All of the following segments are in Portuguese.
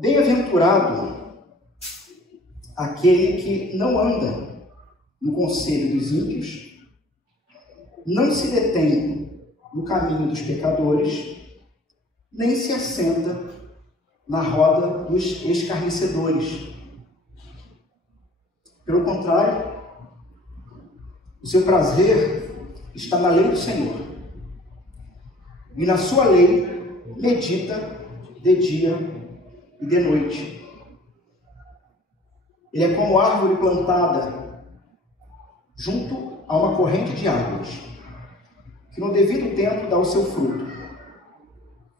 Bem-aventurado aquele que não anda no conselho dos ímpios, não se detém no caminho dos pecadores, nem se assenta na roda dos escarnecedores. Pelo contrário, o seu prazer está na lei do Senhor, e na sua lei medita de dia e de noite. Ele é como árvore plantada junto a uma corrente de águas, que no devido tempo dá o seu fruto,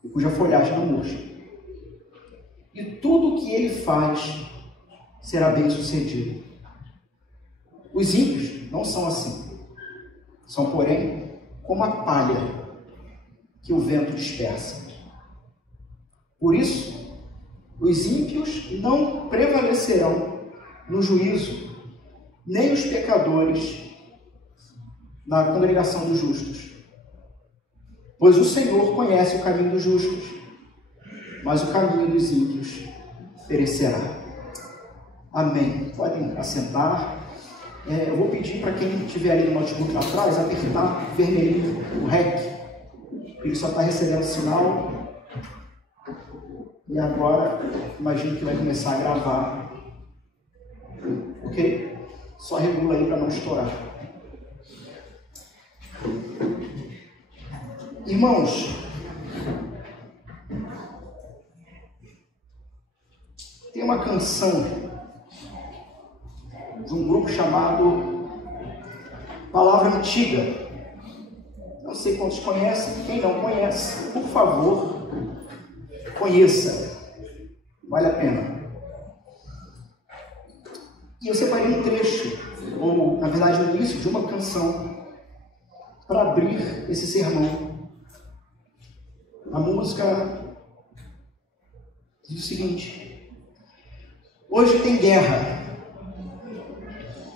e cuja folhagem não murcha. E tudo o que ele faz será bem sucedido. Os ímpios não são assim. São, porém, como a palha que o vento dispersa. Por isso, os ímpios não prevalecerão no juízo, nem os pecadores na congregação dos justos. Pois o Senhor conhece o caminho dos justos, mas o caminho dos ímpios perecerá. Amém. Podem assentar. Eu vou pedir para quem estiver ali no notebook lá atrás, apertar vermelhinho o REC. Ele só está recebendo sinal. E agora, imagino que vai começar a gravar. Ok? Só regula aí para não estourar. Irmãos, tem uma canção de um grupo chamado Palavra Antiga. Não sei quantos conhecem. Quem não conhece, por favor, conheça. Vale a pena. E eu separei um trecho, ou na verdade o início de uma canção, para abrir esse sermão. A música diz o seguinte: hoje tem guerra,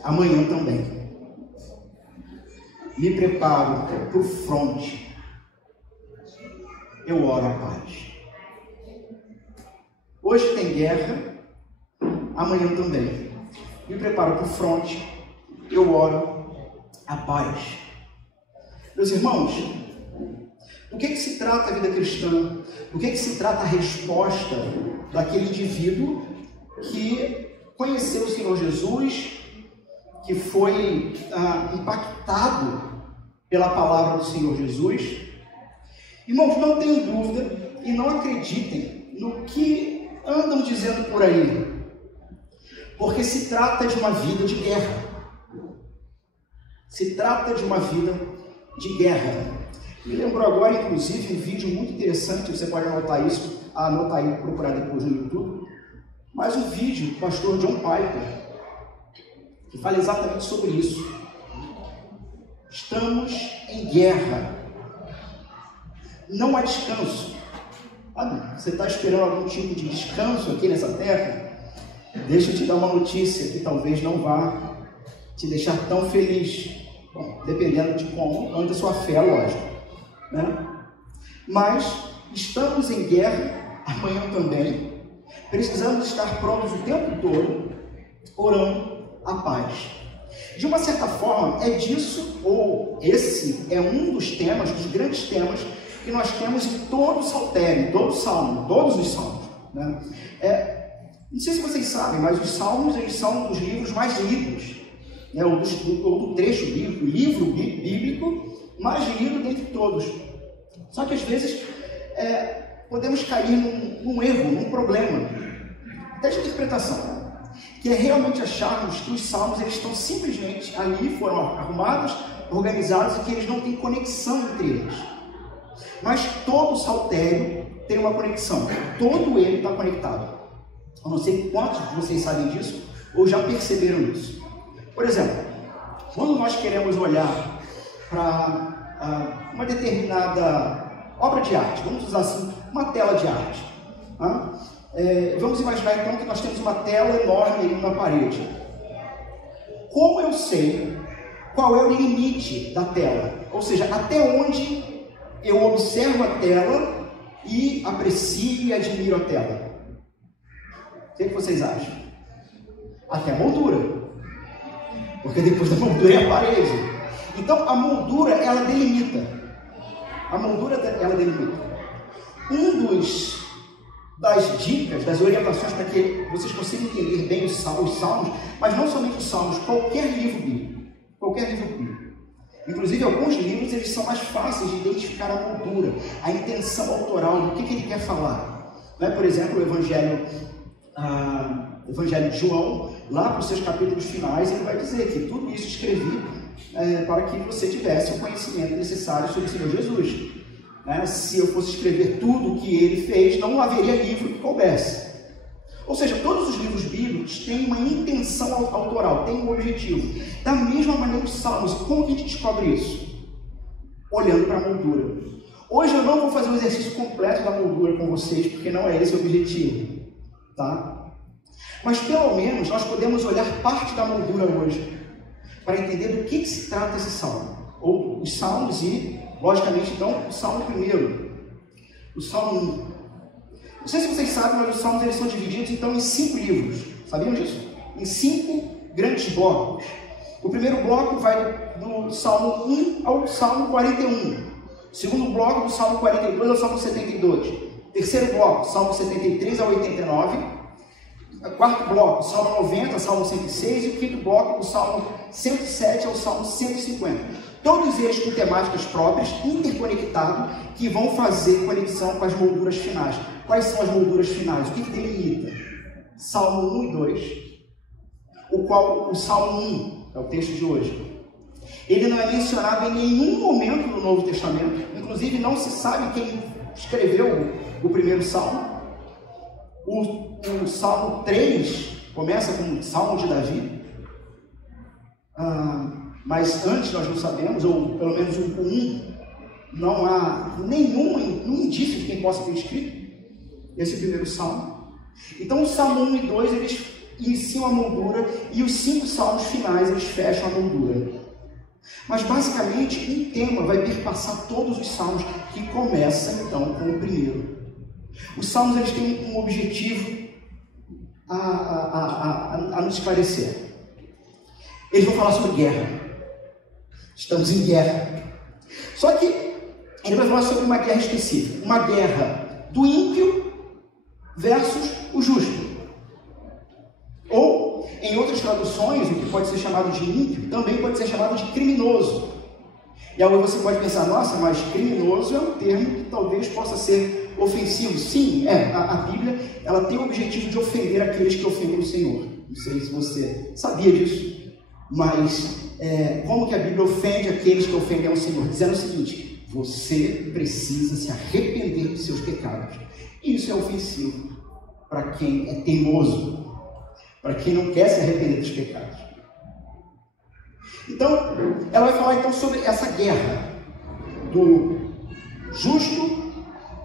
amanhã também. Me preparo para o fronte, eu oro a paz. Hoje tem guerra, amanhã também. Me preparo para o fronte, eu oro a paz. Meus irmãos, do que se trata a vida cristã? Do que se trata a resposta daquele indivíduo que conheceu o Senhor Jesus, que foi impactado pela palavra do Senhor Jesus? Irmãos, não tenham dúvida e não acreditem no que andam dizendo por aí, porque se trata de uma vida de guerra. Se trata de uma vida de guerra. Me lembrou agora, inclusive, um vídeo muito interessante, você pode anotar isso, e procurar depois no YouTube, mas um vídeo do pastor John Piper, que fala exatamente sobre isso. Estamos em guerra. Não há descanso. Você está esperando algum tipo de descanso aqui nessa terra? Deixa eu te dar uma notícia que talvez não vá te deixar tão feliz. Bom, dependendo de como anda a sua fé, lógico, né? Mas estamos em guerra, amanhã também. Precisamos estar prontos o tempo todo, orando a paz. De uma certa forma, é disso, ou esse é um dos temas, dos grandes temas que nós temos em todo o saltério, todo o salmo, todos os salmos, né? Não sei se vocês sabem, mas os salmos, eles são dos livros mais lidos, né? ou do trecho bíblico, o livro bíblico mais lido dentre todos. Só que às vezes podemos cair num erro, num problema, até de interpretação, que é realmente acharmos que os salmos eles estão simplesmente ali, foram arrumados, organizados, e que eles não têm conexão entre eles. Mas todo o saltério tem uma conexão, todo ele está conectado. Eu não sei quantos de vocês sabem disso ou já perceberam isso. Por exemplo, quando nós queremos olhar para uma determinada obra de arte, vamos usar assim, uma tela de arte. Vamos imaginar então que nós temos uma tela enorme ali na parede. Como eu sei qual é o limite da tela? Ou seja, até onde eu observo a tela e aprecio e admiro a tela? O que vocês acham? Até a moldura. Porque depois da moldura é a parede. Então a moldura, ela delimita. A moldura, ela delimita. Das dicas, das orientações para que vocês consigam entender bem os salmos, mas não somente os salmos, qualquer livro bíblico. Qualquer livro bíblico. Inclusive, alguns livros eles são mais fáceis de identificar a moldura, a intenção autoral, do que ele quer falar. Por exemplo, o Evangelho de João, lá para os seus capítulos finais, ele vai dizer que tudo isso escrevi para que você tivesse o conhecimento necessário sobre o Senhor Jesus. Se eu fosse escrever tudo o que ele fez, não haveria livro que coubesse. Ou seja, todos os livros bíblicos têm uma intenção autoral, têm um objetivo. Da mesma maneira os salmos. Como que a gente descobre isso? Olhando para a moldura. Hoje eu não vou fazer o exercício completo da moldura com vocês, porque não é esse o objetivo. Tá? Mas pelo menos nós podemos olhar parte da moldura hoje, para entender do que se trata esse salmo. Ou os salmos e, logicamente, então, o salmo primeiro. O salmo 1. Não sei se vocês sabem, mas os salmos eles são divididos então em 5 livros. Sabiam disso? Em 5 grandes blocos. O primeiro bloco vai do Salmo 1 ao Salmo 41. O segundo bloco, do Salmo 42 ao Salmo 72. Terceiro bloco, Salmo 73 ao 89. O quarto bloco, Salmo 90 ao Salmo 106. E o quinto bloco, do Salmo 107 ao Salmo 150. Todos eles com temáticas próprias, interconectados, que vão fazer conexão com as molduras finais. Quais são as molduras finais? O que delimita? Salmo 1 e 2, o qual o Salmo 1 é o texto de hoje. Ele não é mencionado em nenhum momento do Novo Testamento, inclusive não se sabe quem escreveu o primeiro Salmo. O Salmo 3 começa com o Salmo de Davi. Mas antes nós não sabemos, ou pelo menos o 1, não há nenhum indício de quem possa ter escrito esse primeiro salmo. Então o Salmo 1 e 2 eles iniciam a moldura e os 5 salmos finais eles fecham a moldura. Mas basicamente um tema vai perpassar todos os salmos, que começa então com o primeiro. Os salmos eles têm um objetivo a nos esclarecer. Eles vão falar sobre guerra. Estamos em guerra. Só que ele vai falar sobre uma guerra específica. Uma guerra do ímpio versus o justo. Ou, em outras traduções, o que pode ser chamado de ímpio, também pode ser chamado de criminoso. E aí você pode pensar, nossa, mas criminoso é um termo que talvez possa ser ofensivo. Sim, a Bíblia ela tem o objetivo de ofender aqueles que ofendem o Senhor. Não sei se você sabia disso, mas como que a Bíblia ofende aqueles que ofendem ao Senhor? Dizendo o seguinte: você precisa se arrepender dos seus pecados. E isso é ofensivo para quem é teimoso, para quem não quer se arrepender dos pecados. Então, ela vai falar então sobre essa guerra do justo,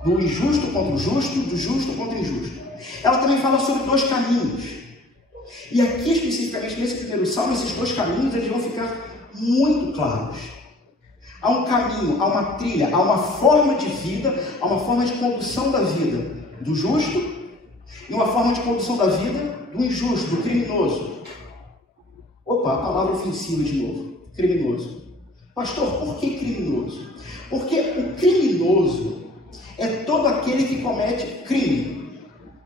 do injusto contra o justo, do justo contra o injusto. Ela também fala sobre 2 caminhos. E aqui, especificamente nesse primeiro salmo, esses 2 caminhos eles vão ficar muito claros. Há um caminho, há uma trilha, há uma forma de vida, há uma forma de condução da vida do justo e uma forma de condução da vida do injusto, do criminoso. Opa, a palavra ofensiva de novo. Criminoso. Pastor, por que criminoso? Porque o criminoso é todo aquele que comete crime.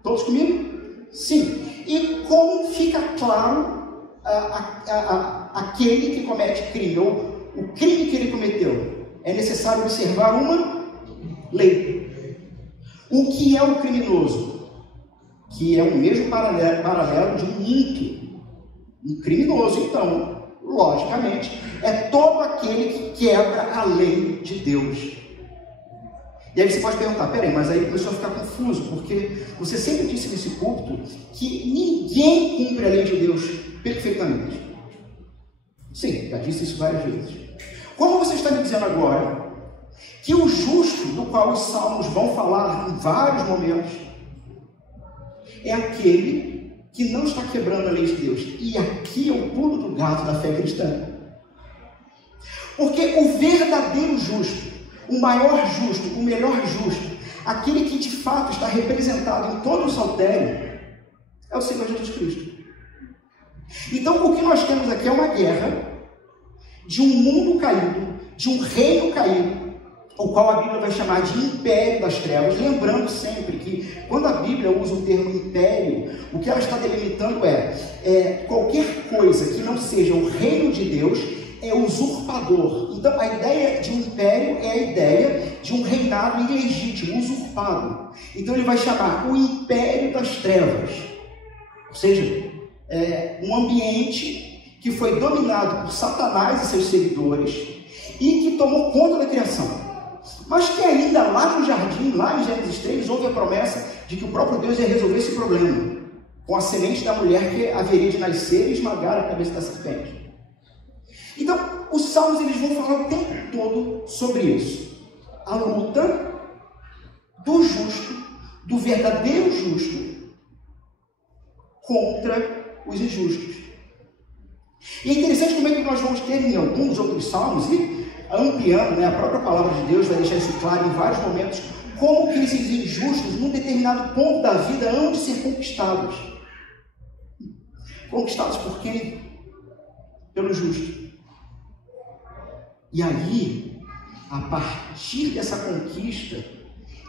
Todos comigo? Sim. E como fica claro aquele que comete crime, ou o crime que ele cometeu? É necessário observar uma lei. O que é o criminoso? Que é o mesmo paralelo de um ímpio. Um criminoso, então, logicamente, é todo aquele que quebra a lei de Deus. E aí você pode perguntar, peraí, mas aí começou a ficar confuso, porque você sempre disse nesse púlpito que ninguém cumpre a lei de Deus perfeitamente. Sim, já disse isso várias vezes. Como você está me dizendo agora que o justo, do qual os salmos vão falar em vários momentos, é aquele que não está quebrando a lei de Deus? E aqui é o pulo do gato da fé cristã. Porque o verdadeiro justo, o maior justo, o melhor justo, aquele que de fato está representado em todo o saltério, é o Senhor Jesus Cristo. Então, o que nós temos aqui é uma guerra de um mundo caído, de um reino caído, o qual a Bíblia vai chamar de império das trevas, lembrando sempre que quando a Bíblia usa o termo império, o que ela está delimitando é qualquer coisa que não seja o reino de Deus é usurpador. Então a ideia de um império é a ideia de um reinado ilegítimo, usurpado. Então ele vai chamar o império das trevas, ou seja, um ambiente que foi dominado por Satanás e seus seguidores e que tomou conta da criação. Mas que ainda lá no jardim, lá em Gênesis 3, houve a promessa de que o próprio Deus ia resolver esse problema com a semente da mulher que haveria de nascer e esmagar a cabeça da serpente. Então, os salmos eles vão falar o tempo todo sobre isso. A luta do justo, do verdadeiro justo, contra os injustos. E é interessante como é que nós vamos ter em alguns outros salmos, e ampliando, a própria palavra de Deus vai deixar isso claro em vários momentos, como que esses injustos, num determinado ponto da vida, hão de ser conquistados. Conquistados por quem? Pelo justo. E aí, a partir dessa conquista,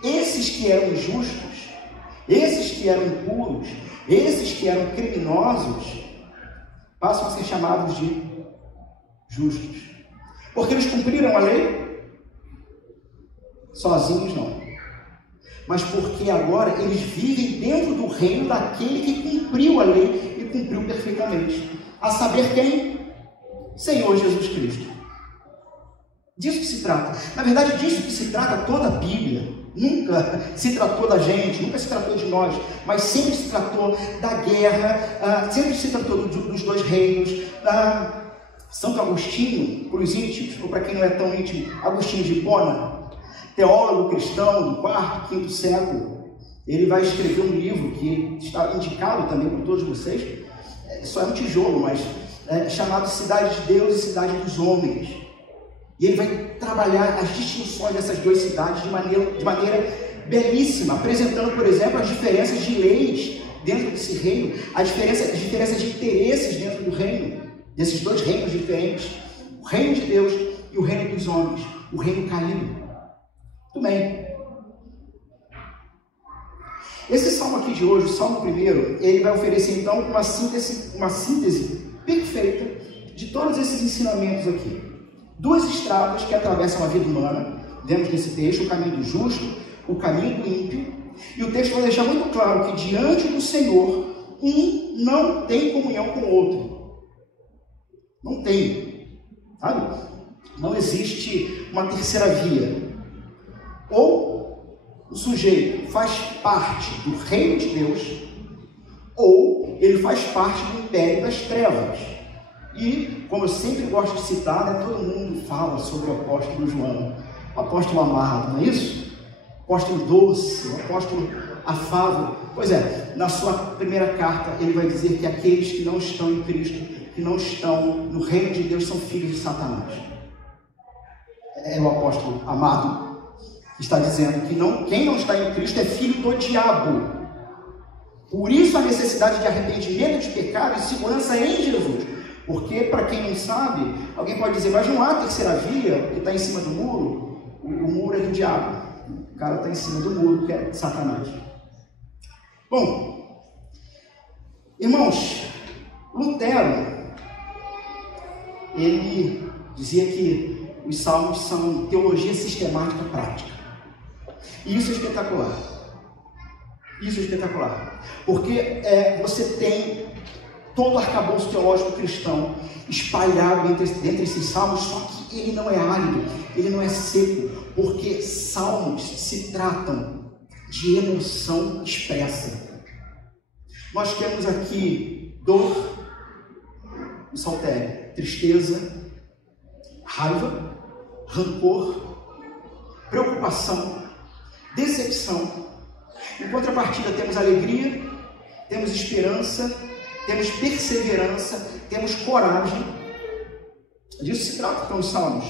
esses que eram injustos, esses que eram impuros, esses que eram criminosos, passam a ser chamados de justos. Porque eles cumpriram a lei? Sozinhos não. Mas porque agora eles vivem dentro do reino daquele que cumpriu a lei e cumpriu perfeitamente. A saber quem? Senhor Jesus Cristo. Disso que se trata. Na verdade, disso que se trata toda a Bíblia. Nunca se tratou da gente, nunca se tratou de nós, mas sempre se tratou da guerra, sempre se tratou dos dois reinos. Santo Agostinho, para os íntimos, ou para quem não é tão íntimo, Agostinho de Hipona, teólogo cristão do quarto, quinto século, ele vai escrever um livro que está indicado também por todos vocês, só é um tijolo, mas chamado Cidade de Deus e Cidade dos Homens. E ele vai trabalhar as distinções dessas duas cidades de maneira belíssima, apresentando, por exemplo, as diferenças de leis dentro desse reino, as diferenças de interesses dentro do reino, desses dois reinos diferentes, o reino de Deus e o reino dos homens, o reino caído. Muito bem. Esse salmo aqui de hoje, o salmo primeiro, ele vai oferecer então uma síntese perfeita de todos esses ensinamentos aqui. Duas estradas que atravessam a vida humana, dentro desse texto, o caminho do justo, o caminho do ímpio, e o texto vai deixar muito claro que diante do Senhor, um não tem comunhão com o outro. Não tem, sabe? Não existe uma terceira via. Ou o sujeito faz parte do reino de Deus, ou ele faz parte do império das trevas. E, como eu sempre gosto de citar, todo mundo fala sobre o apóstolo João, o apóstolo amado, não é isso? O apóstolo doce, o apóstolo afável. Pois é, na sua primeira carta, ele vai dizer que aqueles que não estão em Cristo, que não estão no reino de Deus, são filhos de Satanás. É o apóstolo amado que está dizendo que quem não está em Cristo é filho do diabo. Por isso a necessidade de arrependimento de pecado e segurança em Jesus. Porque, para quem não sabe, alguém pode dizer, mas não há terceira via que está em cima do muro? O muro é do diabo. O cara está em cima do muro, que é de Satanás. Bom, irmãos, Lutero, ele dizia que os salmos são teologia sistemática prática. E isso é espetacular. Isso é espetacular. Porque você tem todo o arcabouço teológico cristão espalhado entre esses salmos, só que ele não é árido, ele não é seco, porque salmos se tratam de emoção expressa. Nós temos aqui dor no saltério, tristeza, raiva, rancor, preocupação, decepção. Em contrapartida, temos alegria, temos esperança, temos perseverança, temos coragem. Disso se trata com os salmos.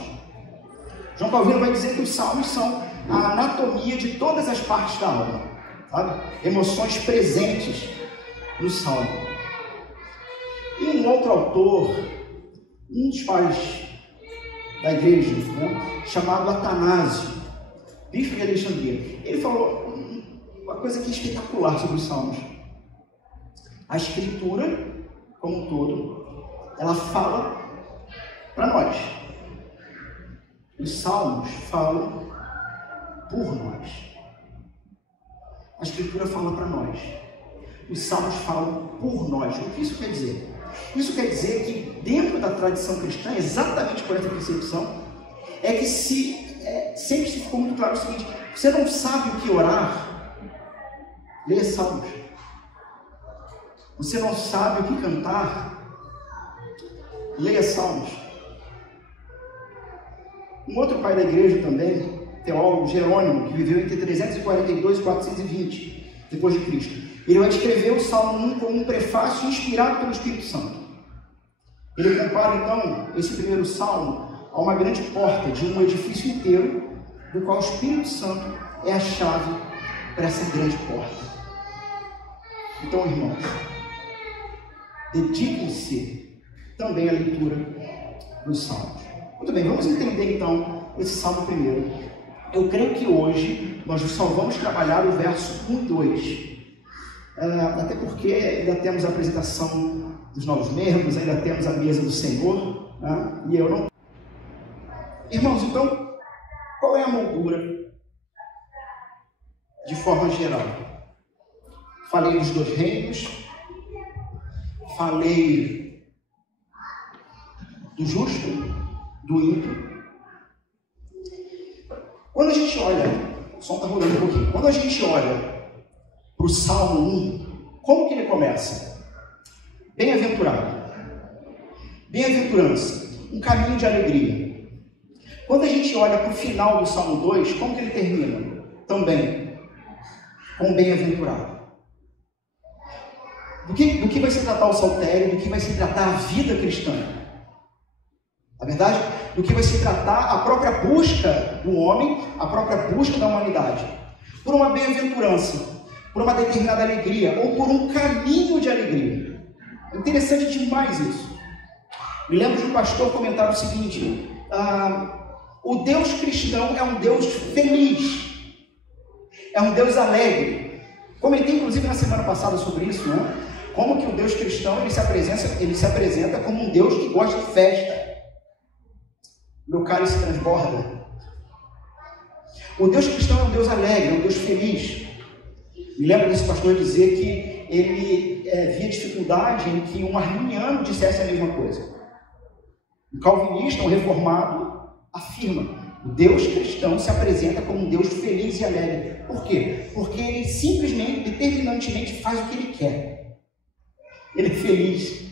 João Calvino vai dizer que os salmos são a anatomia de todas as partes da alma, sabe? Emoções presentes no Salmo. E um outro autor, um dos pais da igreja, né, chamado Atanásio, bispo de Alexandria, ele falou uma coisa que é espetacular sobre os Salmos. A Escritura, como um todo, ela fala para nós. Os Salmos falam por nós. A Escritura fala para nós. Os Salmos falam por nós. O que isso quer dizer? Isso quer dizer que dentro da tradição cristã, exatamente por essa percepção, é que sempre se ficou muito claro o seguinte: você não sabe o que orar, leia Salmos. Você não sabe o que cantar, leia Salmos. Um outro pai da igreja também, teólogo, Jerônimo, que viveu entre 342 e 420 depois de Cristo, ele vai descrever o Salmo 1 como um prefácio inspirado pelo Espírito Santo. Ele compara então esse primeiro Salmo a uma grande porta de um edifício inteiro, do qual o Espírito Santo é a chave para essa grande porta. Então, irmãos, dediquem-se também à leitura dos Salmos. Muito bem, vamos entender então esse Salmo primeiro. Eu creio que hoje nós só vamos trabalhar o verso 1 e 2. Até porque ainda temos a apresentação dos novos membros, ainda temos a mesa do Senhor, né? E eu não... Irmãos, então, qual é a moldura de forma geral? Falei dos dois reinos, falei do justo, do ímpio. Quando a gente olha, o som está rolando um pouquinho, quando a gente olha para o Salmo 1, como que ele começa? Bem-aventurado, bem-aventurança, um caminho de alegria. Quando a gente olha para o final do Salmo 2, como que ele termina? Também com bem-aventurado. Do que vai se tratar o saltério, do que vai se tratar a vida cristã? Na verdade, do que vai se tratar a própria busca do homem, a própria busca da humanidade. Por uma bem-aventurança, por uma determinada alegria, ou por um caminho de alegria. Interessante demais isso. Me lembro de um pastor comentar o seguinte: o Deus cristão é um Deus feliz, é um Deus alegre. Comentei inclusive na semana passada sobre isso, né? Como que o Deus cristão ele se apresenta como um Deus que gosta de festa. Meu cálice transborda. O Deus cristão é um Deus alegre, é um Deus feliz. Me lembro desse pastor dizer que ele via dificuldade em que um arminiano dissesse a mesma coisa. Um calvinista, um reformado, afirma: o Deus cristão se apresenta como um Deus feliz e alegre. Por quê? Porque ele simplesmente, determinantemente faz o que ele quer. Ele é feliz.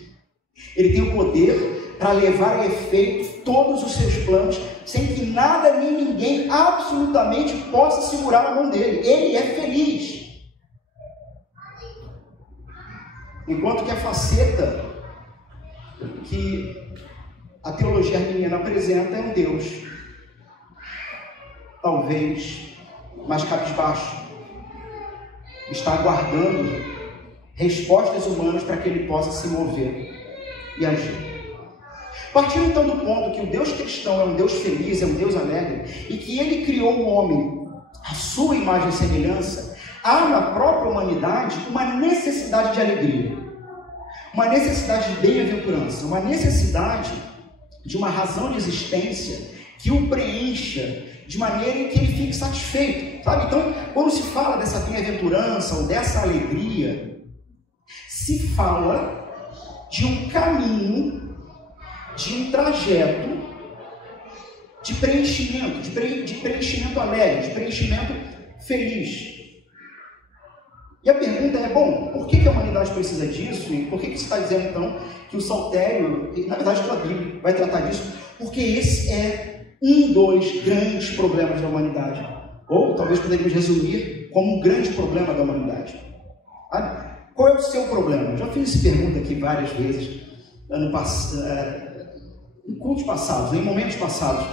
Ele tem o poder para levar a efeito todos os seus planos, sem que nada nem ninguém absolutamente possa segurar a mão dele. Ele é feliz. Enquanto que a faceta que a teologia arminiana apresenta é um Deus talvez mais cabisbaixo, está aguardando respostas humanas para que ele possa se mover e agir. Partindo então do ponto que o Deus cristão é um Deus feliz, é um Deus alegre, e que ele criou o homem à sua imagem e semelhança, há na própria humanidade uma necessidade de alegria, uma necessidade de bem-aventurança, uma necessidade de uma razão de existência que o preencha de maneira em que ele fique satisfeito, sabe? Então, quando se fala dessa bem-aventurança ou dessa alegria, se fala de um caminho, de um trajeto de preenchimento, de preenchimento alegre, de preenchimento feliz. E a pergunta é, bom, por que a humanidade precisa disso? E por que você está dizendo, então, que o saltério, na verdade, toda a Bíblia vai tratar disso? Porque esse é um dos grandes problemas da humanidade. Ou, talvez, poderíamos resumir como um grande problema da humanidade. Qual é o seu problema? Eu já fiz essa pergunta aqui várias vezes, em cultos passados, em momentos passados.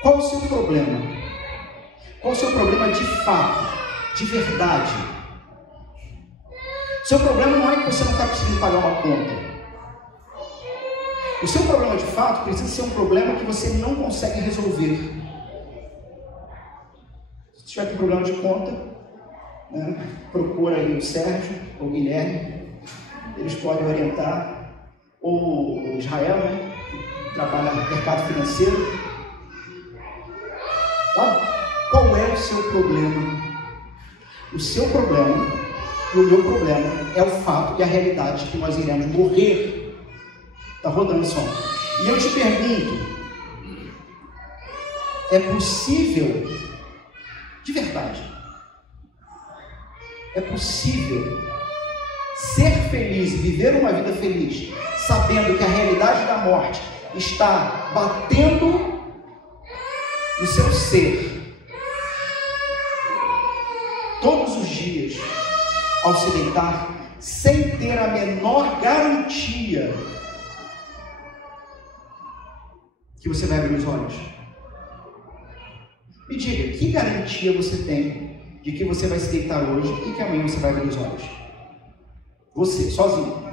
Qual é o seu problema? Qual é o seu problema de fato? De verdade. Seu problema não é que você não está conseguindo pagar uma conta. O seu problema de fato precisa ser um problema que você não consegue resolver. Se tiver com problema de conta, né, procura aí o Sérgio ou o Guilherme, eles podem orientar, ou o Israel, né, que trabalha no mercado financeiro. Qual é o seu problema? O seu problema e o meu problema é o fato e a realidade de que nós iremos morrer. Está rodando o som. E eu te pergunto, é possível, de verdade, é possível ser feliz e viver uma vida feliz, sabendo que a realidade da morte está batendo no seu ser, todos os dias, ao se deitar, sem ter a menor garantia que você vai abrir os olhos? Me diga, que garantia você tem de que você vai se deitar hoje e que amanhã você vai abrir os olhos? Você, sozinho.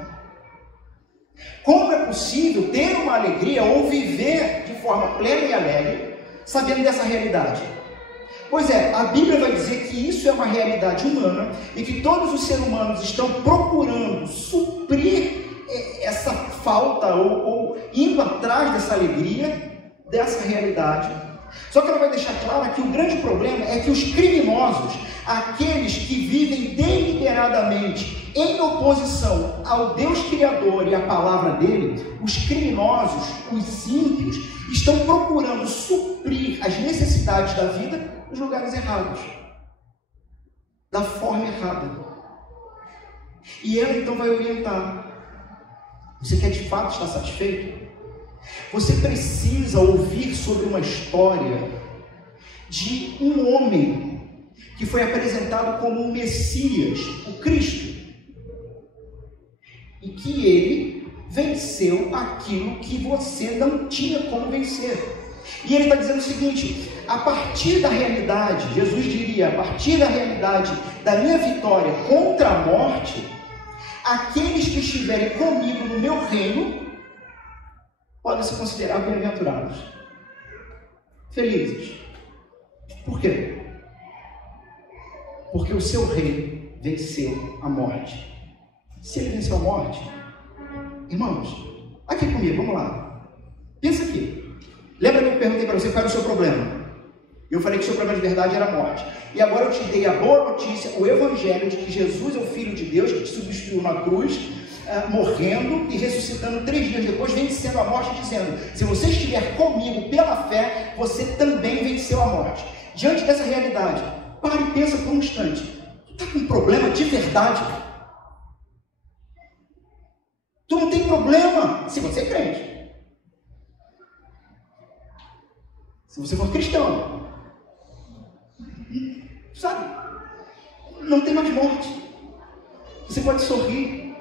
Como é possível ter uma alegria ou viver de forma plena e alegre, sabendo dessa realidade? Pois é, a Bíblia vai dizer que isso é uma realidade humana e que todos os seres humanos estão procurando suprir essa falta ou indo atrás dessa alegria, dessa realidade. Só que ela vai deixar claro que o grande problema é que os criminosos, aqueles que vivem deliberadamente em oposição ao Deus Criador e à palavra dele, os criminosos, os ímpios, estão procurando suprir as necessidades da vida nos lugares errados, da forma errada. E ela então vai orientar. Você quer de fato estar satisfeito? Você precisa ouvir sobre uma história de um homem que foi apresentado como o Messias, o Cristo, e que ele venceu aquilo que você não tinha como vencer. E ele está dizendo o seguinte: a partir da realidade, Jesus diria, a partir da realidade da minha vitória contra a morte, aqueles que estiverem comigo no meu reino podem se considerar bem-aventurados, felizes. Por quê? Porque o seu rei venceu a morte. Se ele venceu a morte, irmãos, aqui comigo, vamos lá. Pensa aqui. Lembra que eu perguntei para você qual era o seu problema? Eu falei que o seu problema de verdade era a morte. E agora eu te dei a boa notícia, o evangelho de que Jesus é o Filho de Deus, que te substituiu na cruz, morrendo e ressuscitando 3 dias depois, vencendo a morte, dizendo: se você estiver comigo pela fé, você também venceu a morte. Diante dessa realidade, para e pensa por um instante. Tu está com um problema de verdade? Tu não tem problema se você é crente. Se você for cristão, sabe, não tem mais morte. Você pode sorrir.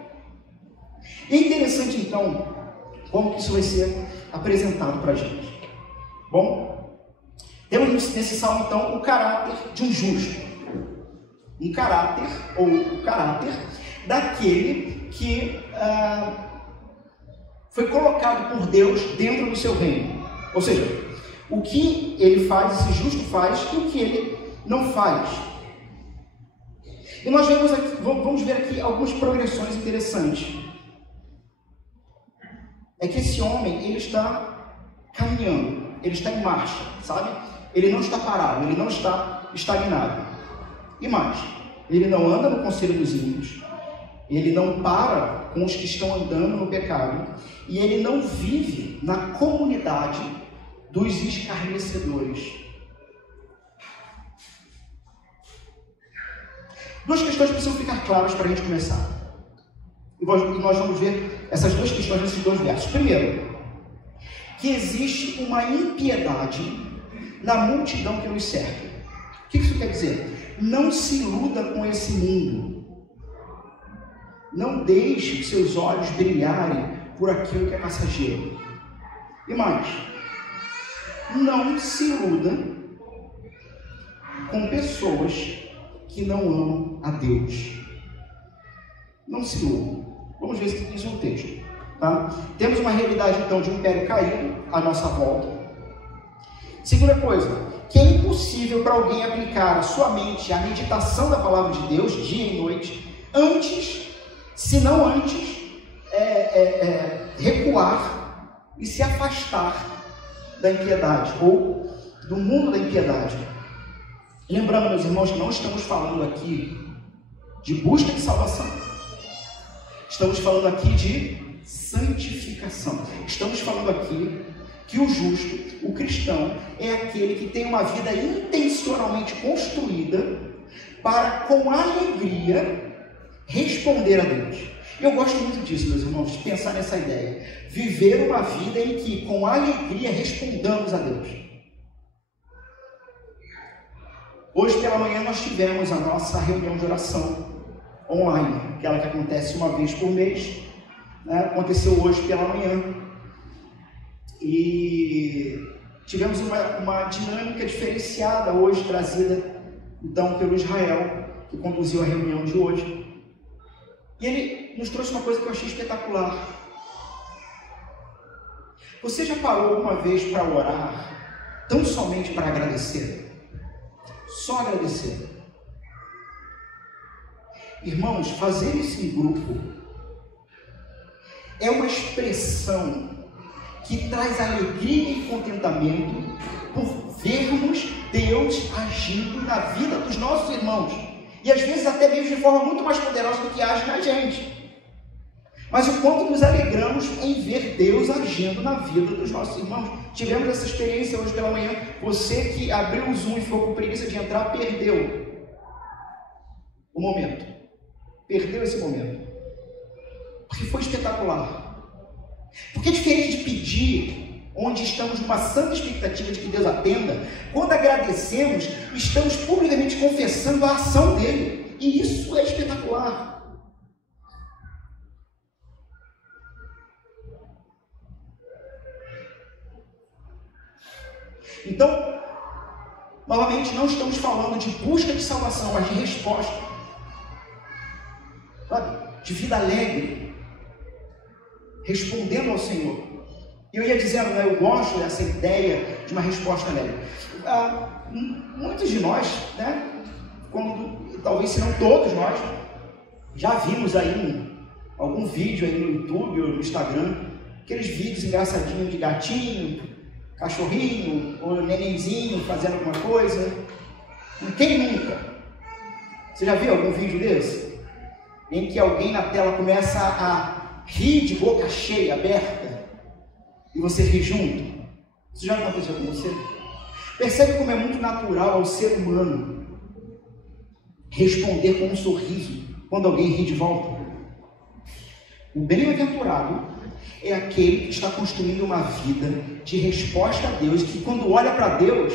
É interessante então como que isso vai ser apresentado para a gente. Bom, temos nesse salmo então o caráter de um justo, um caráter ou o caráter daquele que foi colocado por Deus dentro do seu reino. Ou seja, o que ele faz, esse justo faz, e o que ele não faz. E nós vamos ver aqui algumas progressões interessantes. É que esse homem, ele está caminhando, ele está em marcha, sabe? Ele não está parado, ele não está estagnado. E mais, ele não anda no conselho dos ímpios, ele não para com os que estão andando no pecado, e ele não vive na comunidade dos escarnecedores. Duas questões precisam ficar claras para a gente começar. E nós vamos ver essas duas questões nesses 2 versos. Primeiro, que existe uma impiedade na multidão que nos cerca. O que isso quer dizer? Não se iluda com esse mundo. Não deixe os seus olhos brilharem por aquilo que é passageiro. E mais, não se iluda com pessoas que não amam a Deus. não se iluda. Vamos ver se diz um texto. Tá? Temos uma realidade, então, de um império caído à nossa volta. Segunda coisa, que é impossível para alguém aplicar a sua mente à meditação da palavra de Deus, dia e noite, se não antes, recuar e se afastar da impiedade, ou do mundo da impiedade. Lembrando, meus irmãos, que não estamos falando aqui de busca de salvação. Estamos falando aqui de santificação. Estamos falando aqui que o justo, o cristão, é aquele que tem uma vida intencionalmente construída para, com alegria, responder a Deus. Eu gosto muito disso, meus irmãos, de pensar nessa ideia. Viver uma vida em que, com alegria, respondamos a Deus. Hoje pela manhã nós tivemos a nossa reunião de oração online, aquela que acontece uma vez por mês, né? Aconteceu hoje pela manhã. E tivemos uma dinâmica diferenciada hoje, trazida então pelo Israel, que conduziu a reunião de hoje. E ele nos trouxe uma coisa que eu achei espetacular. Você já parou alguma vez para orar, tão somente para agradecer? Só agradecer. Irmãos, fazer isso em grupo é uma expressão que traz alegria e contentamento por vermos Deus agindo na vida dos nossos irmãos. E às vezes até mesmo de forma muito mais poderosa do que age na gente. Mas o quanto nos alegramos em ver Deus agindo na vida dos nossos irmãos. Tivemos essa experiência hoje pela manhã. Você que abriu o Zoom e ficou com preguiça de entrar, perdeu o momento. Perdeu esse momento. Porque foi espetacular. Porque é diferente de pedir, onde estamos numa santa expectativa de que Deus atenda, quando agradecemos, estamos publicamente confessando a ação dele. E isso é espetacular. Então, novamente, não estamos falando de busca de salvação, mas de resposta. Sabe? De vida alegre. Respondendo ao Senhor. E eu ia dizendo, né, eu gosto dessa ideia de uma resposta alegre. Muitos de nós, né, talvez se não todos nós, já vimos aí algum vídeo aí no YouTube ou no Instagram, aqueles vídeos engraçadinhos de gatinho, cachorrinho ou nenenzinho fazendo alguma coisa. Quem nunca? Você já viu algum vídeo desse? Em que alguém na tela começa a rir de boca cheia, aberta, e você ri junto? Isso já aconteceu com você? Percebe como é muito natural ao ser humano responder com um sorriso quando alguém ri de volta? O bem-aventurado é aquele que está construindo uma vida de resposta a Deus, que quando olha para Deus,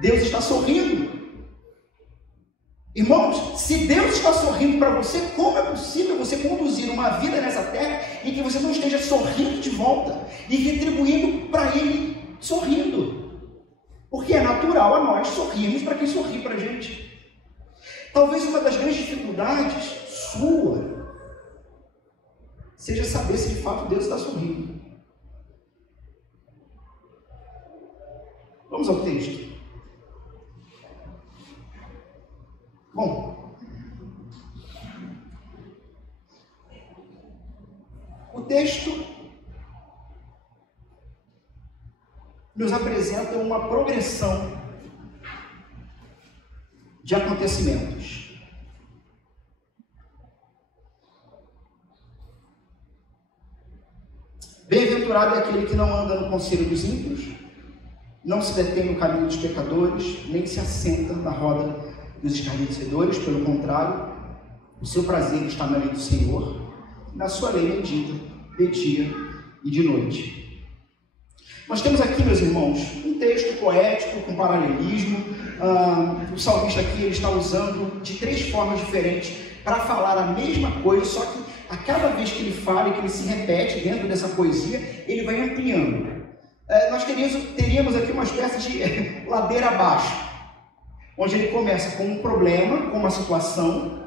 Deus está sorrindo. Irmãos, se Deus está sorrindo para você, como é possível você conduzir uma vida nessa terra em que você não esteja sorrindo de volta e retribuindo para Ele sorrindo? Porque é natural a nós sorrirmos para quem sorri para a gente. Talvez uma das grandes dificuldades sua seja saber se de fato Deus está sorrindo. Vamos ao texto. Bom, o texto nos apresenta uma progressão de acontecimentos. Bem-aventurado é aquele que não anda no conselho dos ímpios, não se detém no caminho dos pecadores, nem se assenta na roda dos escarnecedores. Pelo contrário, o seu prazer está na lei do Senhor, na sua lei medita de dia e de noite. Nós temos aqui, meus irmãos, um texto poético com paralelismo. O salmista aqui ele está usando de 3 formas diferentes para falar a mesma coisa, só que a cada vez que ele fala e que ele se repete dentro dessa poesia, ele vai ampliando. Nós teríamos aqui uma espécie de ladeira abaixo, onde ele começa com um problema, com uma situação,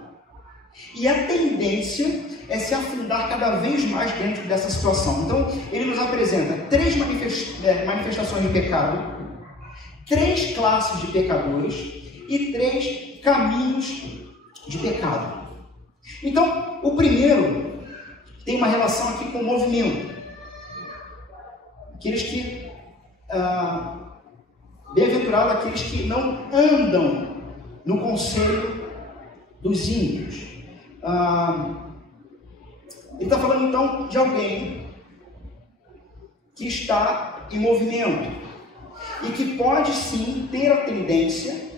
E a tendência é se afundar cada vez mais dentro dessa situação. Então, ele nos apresenta 3 manifestações de pecado, 3 classes de pecadores e 3 caminhos de pecado. Então, o primeiro tem uma relação aqui com o movimento. Aqueles que, bem-aventurados aqueles que não andam no conselho dos ímpios. Ele está falando então de alguém que está em movimento e que pode sim ter a tendência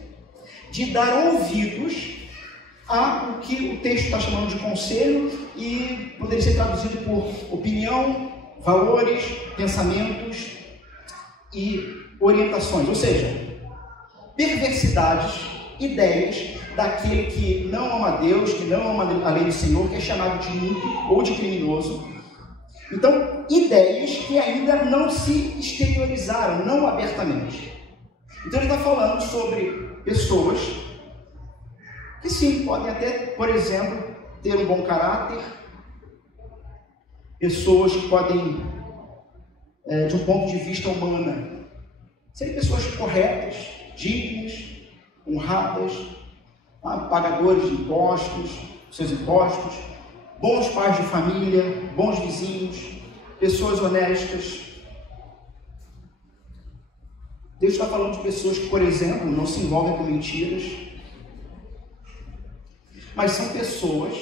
de dar ouvidos a o que o texto está chamando de conselho e poderia ser traduzido por opinião, valores, pensamentos e orientações, ou seja, perversidades, ideias daquele que não ama a Deus, que não ama a lei do Senhor, que é chamado de ímpio ou de criminoso. Então, ideias que ainda não se exteriorizaram, não abertamente. Então ele está falando sobre pessoas que sim, podem até, por exemplo, ter um bom caráter, pessoas que podem, de um ponto de vista humano, serem pessoas corretas, dignas, honradas, pagadores de impostos, seus impostos, bons pais de família, bons vizinhos, pessoas honestas. Deus está falando de pessoas que, por exemplo, não se envolvem com mentiras, mas são pessoas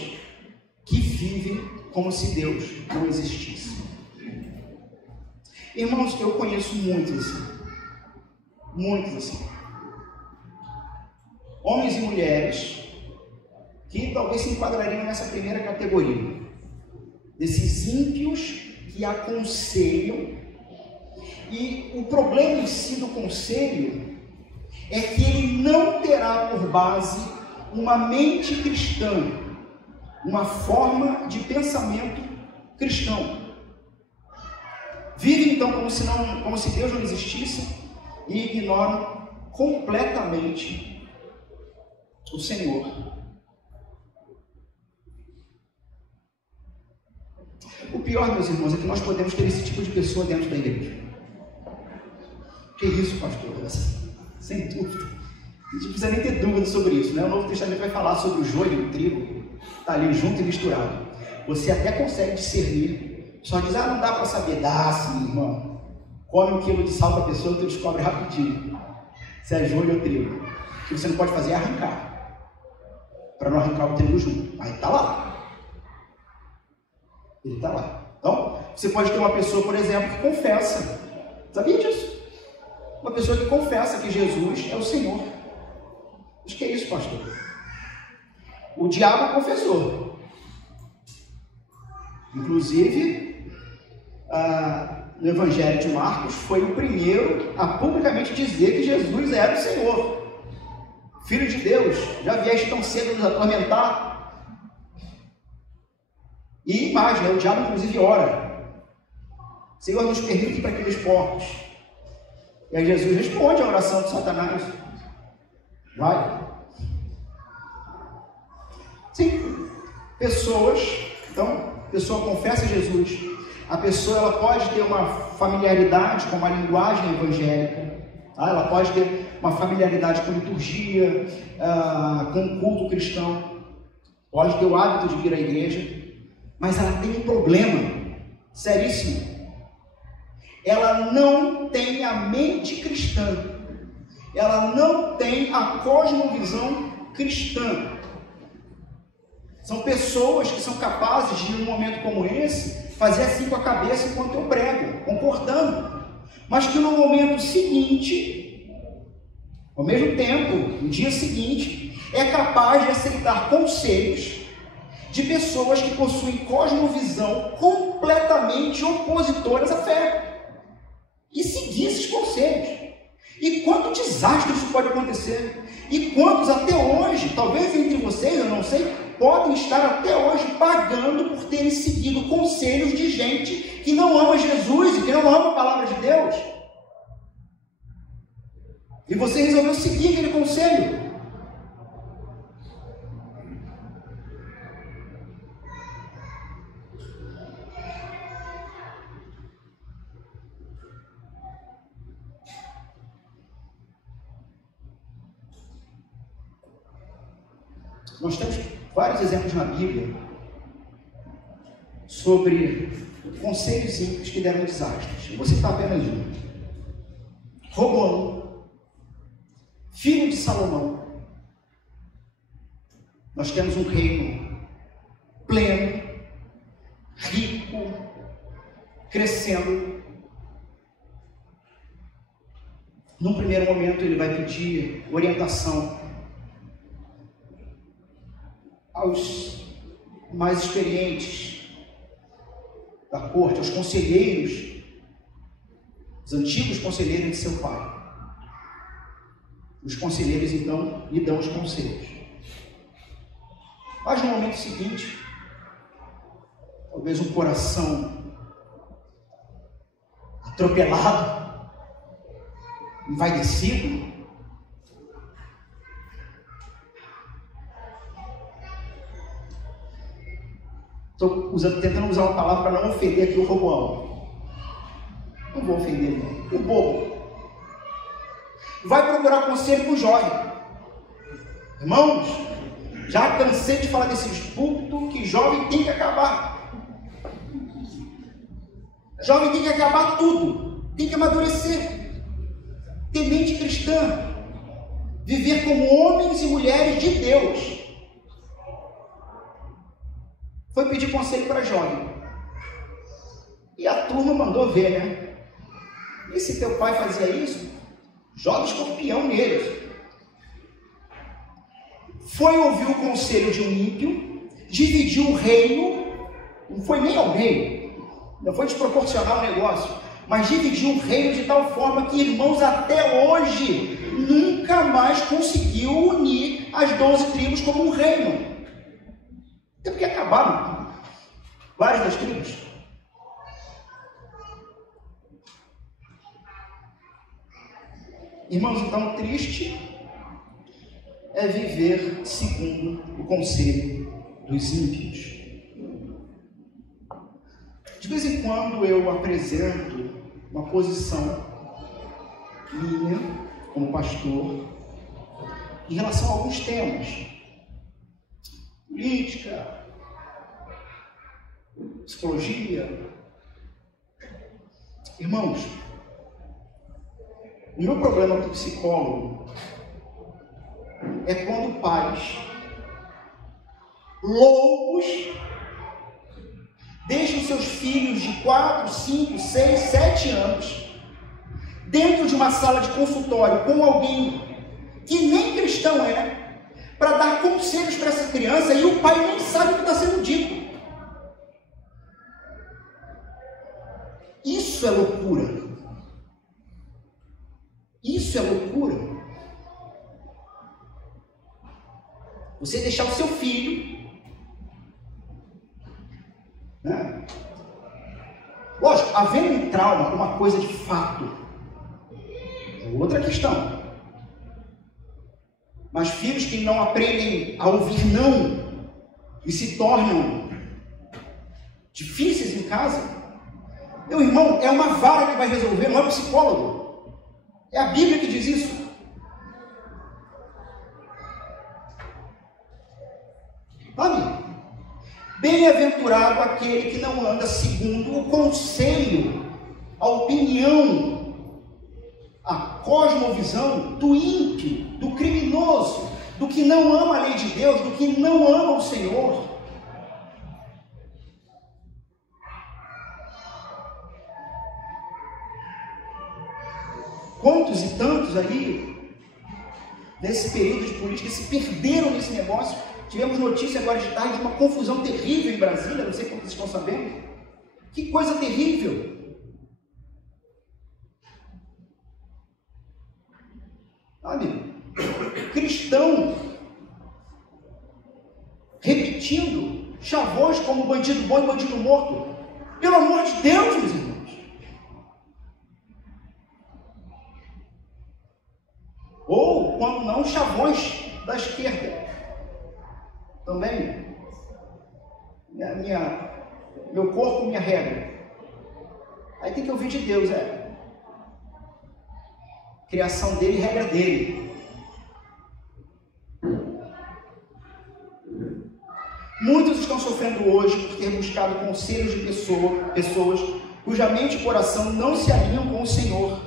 que vivem como se Deus não existisse. Irmãos, eu conheço muitos assim. Homens e mulheres que talvez se enquadrariam nessa primeira categoria, desses ímpios que aconselham, e o problema em si do conselho é que ele não terá por base uma mente cristã, uma forma de pensamento cristão. Vive então como se Deus não existisse e ignoram completamente o Senhor. O pior, meus irmãos, é que nós podemos ter esse tipo de pessoa dentro da igreja. Que isso, pastor? Sem dúvida. A gente não precisa nem ter dúvida sobre isso, né? O Novo Testamento vai falar sobre o joio e o trigo, está ali junto e misturado. Você até consegue discernir, só diz, não dá para saber. Dá sim, irmão. Come 1 quilo de sal para a pessoa, tu descobre rapidinho se é joio ou trigo. O que você não pode fazer é arrancar, para não arrancar o trigo junto. Mas está lá. Ele está lá. Então, você pode ter uma pessoa, por exemplo, que confessa. Sabia disso? Uma pessoa que confessa que Jesus é o Senhor. Mas que é isso, pastor? O diabo confessou. Inclusive, no Evangelho de Marcos, foi o primeiro a publicamente dizer que Jesus era o Senhor. Filho de Deus, já vieste tão cedo nos atormentar. E mais, né? O diabo inclusive ora. Senhor, nos permite para aqueles porcos. E aí Jesus responde a oração de Satanás. Vai. Sim. Pessoas, então, a pessoa confessa Jesus. A pessoa ela pode ter uma familiaridade com a linguagem evangélica. Tá? Ela pode ter uma familiaridade com liturgia, com o culto cristão. Pode ter o hábito de vir à igreja. Mas ela tem um problema seríssimo. Ela não tem a mente cristã. Ela não tem a cosmovisão cristã. São pessoas que são capazes de, num momento como esse, fazer assim com a cabeça enquanto eu prego, concordando. Mas que no momento seguinte, ao mesmo tempo, no dia seguinte, é capaz de aceitar conselhos de pessoas que possuem cosmovisão completamente opositoras à fé e seguir esses conselhos. E quanto desastre isso pode acontecer? E quantos até hoje, talvez entre vocês, eu não sei, podem estar até hoje pagando por terem seguido conselhos de gente que não ama Jesus e que não ama a palavra de Deus. E você resolveu seguir aquele conselho. Nós temos vários exemplos na Bíblia sobre conselhos ímpios que deram desastres. Eu vou citar apenas um. Roboão, filho de Salomão. Nós temos um reino pleno, rico, crescendo. Num primeiro momento ele vai pedir orientação aos mais experientes da corte, aos conselheiros, os antigos conselheiros de seu pai. Os conselheiros então lhe dão os conselhos. Mas no momento seguinte, talvez um coração atropelado, envaidecido, estou tentando usar uma palavra para não ofender aqui o Roboão. Não vou ofender, não. O bobo vai procurar conselho com o jovem. Irmãos, já cansei de falar desse púlpito que jovem tem que acabar. Jovem tem que acabar tudo. Tem que amadurecer. Ter mente cristã. Viver como homens e mulheres de Deus. Foi pedir conselho para jovem. E a turma mandou ver, né? E se teu pai fazia isso, joga escorpião neles. Foi ouvir o conselho de um ímpio, dividiu o reino, não foi nem ao reino, não foi desproporcional o negócio, mas dividiu o reino de tal forma que, irmãos, até hoje, nunca mais conseguiu unir as 12 tribos como um reino. Até porque acabaram várias das tribos. Irmãos, então, triste é viver segundo o conselho dos ímpios. De vez em quando eu apresento uma posição minha, como pastor, em relação a alguns temas. Política, psicologia. Irmãos, o meu problema com o psicólogo é quando pais loucos deixam seus filhos de 4, 5, 6, 7 anos dentro de uma sala de consultório com alguém que nem cristão é, para dar conselhos para essa criança e o pai nem sabe o que está sendo dito. Isso é loucura. Isso é loucura. Você deixar o seu filho, né? Lógico, havendo um trauma, uma coisa de fato, é outra questão. Mas filhos que não aprendem a ouvir não e se tornam difíceis em casa, meu irmão, é uma vara que vai resolver, não é o psicólogo. É a Bíblia que diz isso. Sabe? Bem-aventurado aquele que não anda segundo o conselho, a opinião, a cosmovisão do ímpio, do criminoso, do que não ama a lei de Deus, do que não ama o Senhor. Quantos e tantos aí, nesse período de política, se perderam nesse negócio. Tivemos notícia agora de tarde de uma confusão terrível em Brasília, não sei como vocês estão sabendo. Que coisa terrível. Sabe? Cristão repetindo chavões como bandido bom e bandido morto. Pelo amor de Deus, meus irmãos. Ou, quando não, chavões da esquerda. Também. Meu corpo, minha regra. Aí tem que ouvir de Deus, criação dele e regra dele. Muitos estão sofrendo hoje por ter buscado conselhos de pessoas cuja mente e coração não se alinham com o Senhor.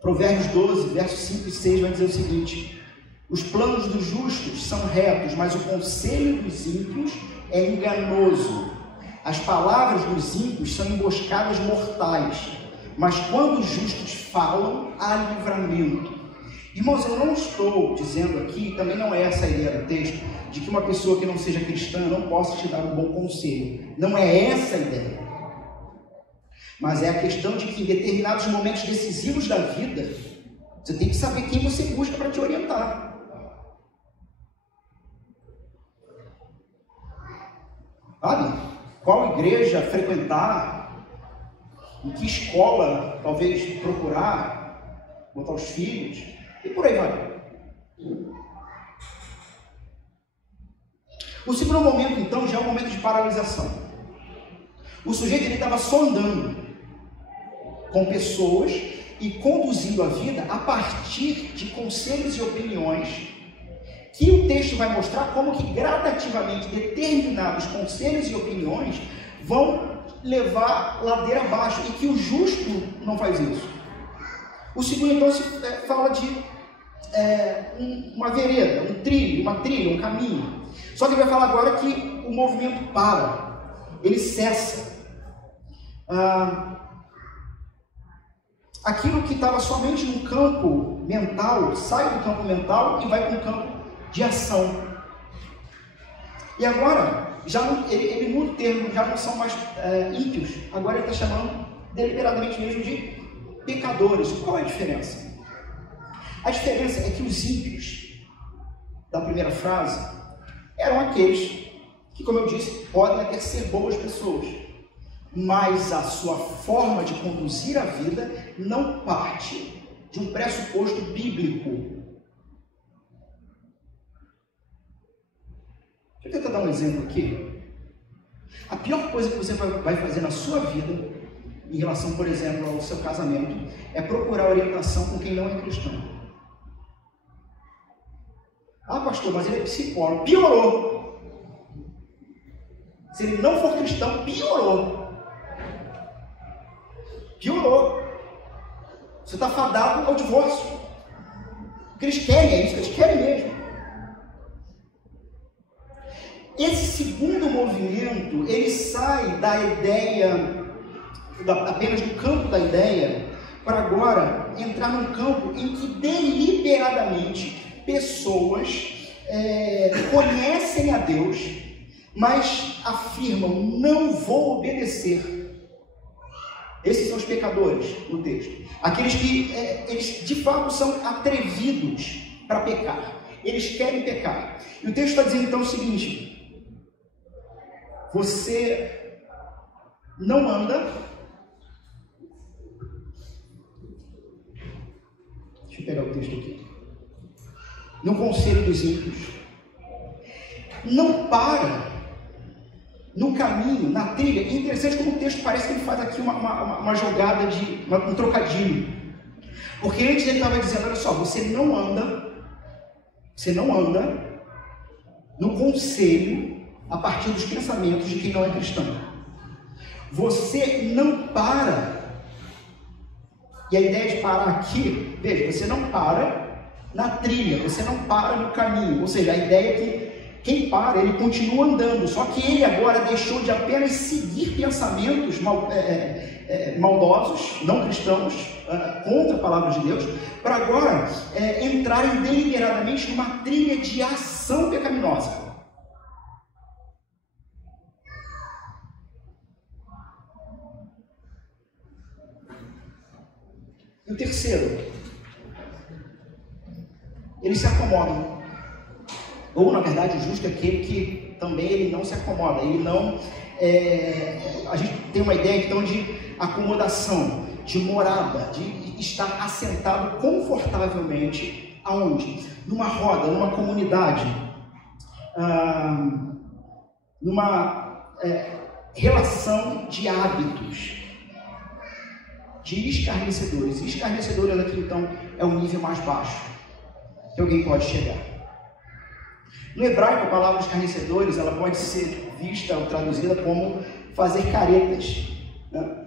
Provérbios 12, versos 5 e 6 vai dizer o seguinte: os planos dos justos são retos, mas o conselho dos ímpios é enganoso. As palavras dos ímpios são emboscadas mortais, mas quando os justos falam, há livramento. Irmãos, eu não estou dizendo aqui, também não é essa a ideia do texto, de que uma pessoa que não seja cristã não possa te dar um bom conselho. Não é essa a ideia. Mas é a questão de que em determinados momentos decisivos da vida, você tem que saber quem você busca para te orientar. Sabe? Qual igreja frequentar? Em que escola talvez procurar? Botar os filhos? E por aí vai. O segundo momento, então, já é um momento de paralisação. O sujeito estava sondando com pessoas e conduzindo a vida a partir de conselhos e opiniões que o texto vai mostrar como que gradativamente determinados conselhos e opiniões vão levar ladeira abaixo e que o justo não faz isso. O segundo, então, fala de uma vereda, um trilho, uma trilha, um caminho. Só que ele vai falar agora que o movimento para, ele cessa. Aquilo que estava somente no campo mental, sai do campo mental e vai para o campo de ação. E agora, ele muda o termo, já não são mais ímpios, agora ele está chamando deliberadamente mesmo de pecadores. Qual é a diferença? A diferença é que os ímpios, da primeira frase, eram aqueles que, como eu disse, podem até ser boas pessoas, mas a sua forma de conduzir a vida não parte de um pressuposto bíblico. Deixa eu tentar dar um exemplo aqui. A pior coisa que você vai fazer na sua vida, em relação, por exemplo, ao seu casamento, é procurar orientação com quem não é cristão. Ah, pastor, mas ele é psicólogo. Piorou. Se ele não for cristão, piorou. Piorou. Você está fadado ao divórcio. O que eles querem é isso, eles querem mesmo. Esse segundo movimento, ele sai da ideia, apenas do campo da ideia, para agora entrar num campo em que deliberadamente pessoas conhecem a Deus, mas afirmam: não vou obedecer. Esses são os pecadores no texto. Aqueles que eles de fato são atrevidos para pecar. Eles querem pecar. E o texto está dizendo então o seguinte: você não anda. Deixa eu pegar o texto aqui. No conselho dos ímpios. Não para no caminho, na trilha. É interessante como o texto parece que ele faz aqui uma jogada de um trocadilho. Porque antes ele estava dizendo: olha só, você não anda no conselho a partir dos pensamentos de quem não é cristão. Você não para. E a ideia de parar aqui, veja, você não para na trilha, você não para no caminho. Ou seja, a ideia é que quem para, ele continua andando, só que ele agora deixou de apenas seguir pensamentos maldosos, não cristãos, contra a palavra de Deus, para agora entrarem deliberadamente numa trilha de ação pecaminosa. E o terceiro, eles se acomodam. Ou, na verdade, o justo é aquele que também ele não se acomoda. Ele não... a gente tem uma ideia, então, de acomodação, de morada, de estar assentado confortavelmente. Aonde? Numa roda, numa comunidade, numa relação de hábitos, de escarnecedores. E escarnecedores aqui, então, é o nível mais baixo que alguém pode chegar. No hebraico, a palavra escarnecedores, ela pode ser vista ou traduzida como fazer caretas, né?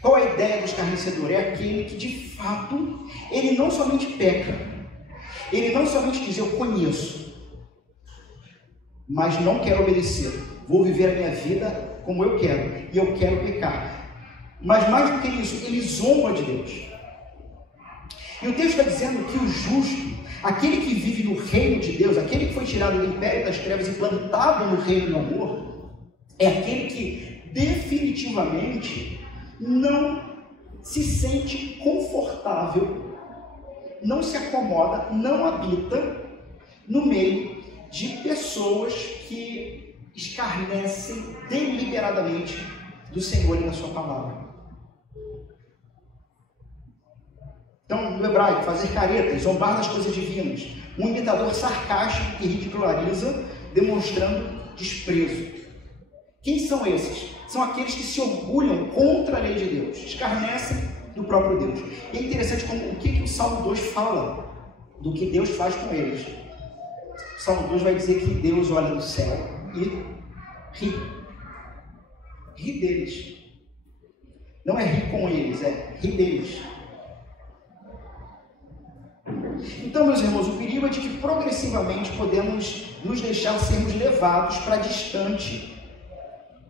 Qual é a ideia do escarnecedor? É aquele que, de fato, ele não somente peca, ele não somente diz, eu conheço, mas não quero obedecer, vou viver a minha vida como eu quero, e eu quero pecar. Mas mais do que isso, ele zomba de Deus. E o texto está dizendo que o justo, aquele que vive no reino de Deus, aquele que foi tirado do império das trevas e plantado no reino do amor, é aquele que definitivamente não se sente confortável, não se acomoda, não habita no meio de pessoas que escarnecem deliberadamente do Senhor e da sua palavra. Então, no hebraico, fazer caretas, zombar das coisas divinas, um imitador sarcástico que ridiculariza, demonstrando desprezo. Quem são esses? São aqueles que se orgulham contra a lei de Deus, escarnecem do próprio Deus. E é interessante como o que o Salmo 2 fala do que Deus faz com eles. O Salmo 2 vai dizer que Deus olha do céu e ri. Ri deles. Não é rir com eles, é rir deles. Então, meus irmãos, o perigo é de que progressivamente podemos nos deixar sermos levados para distante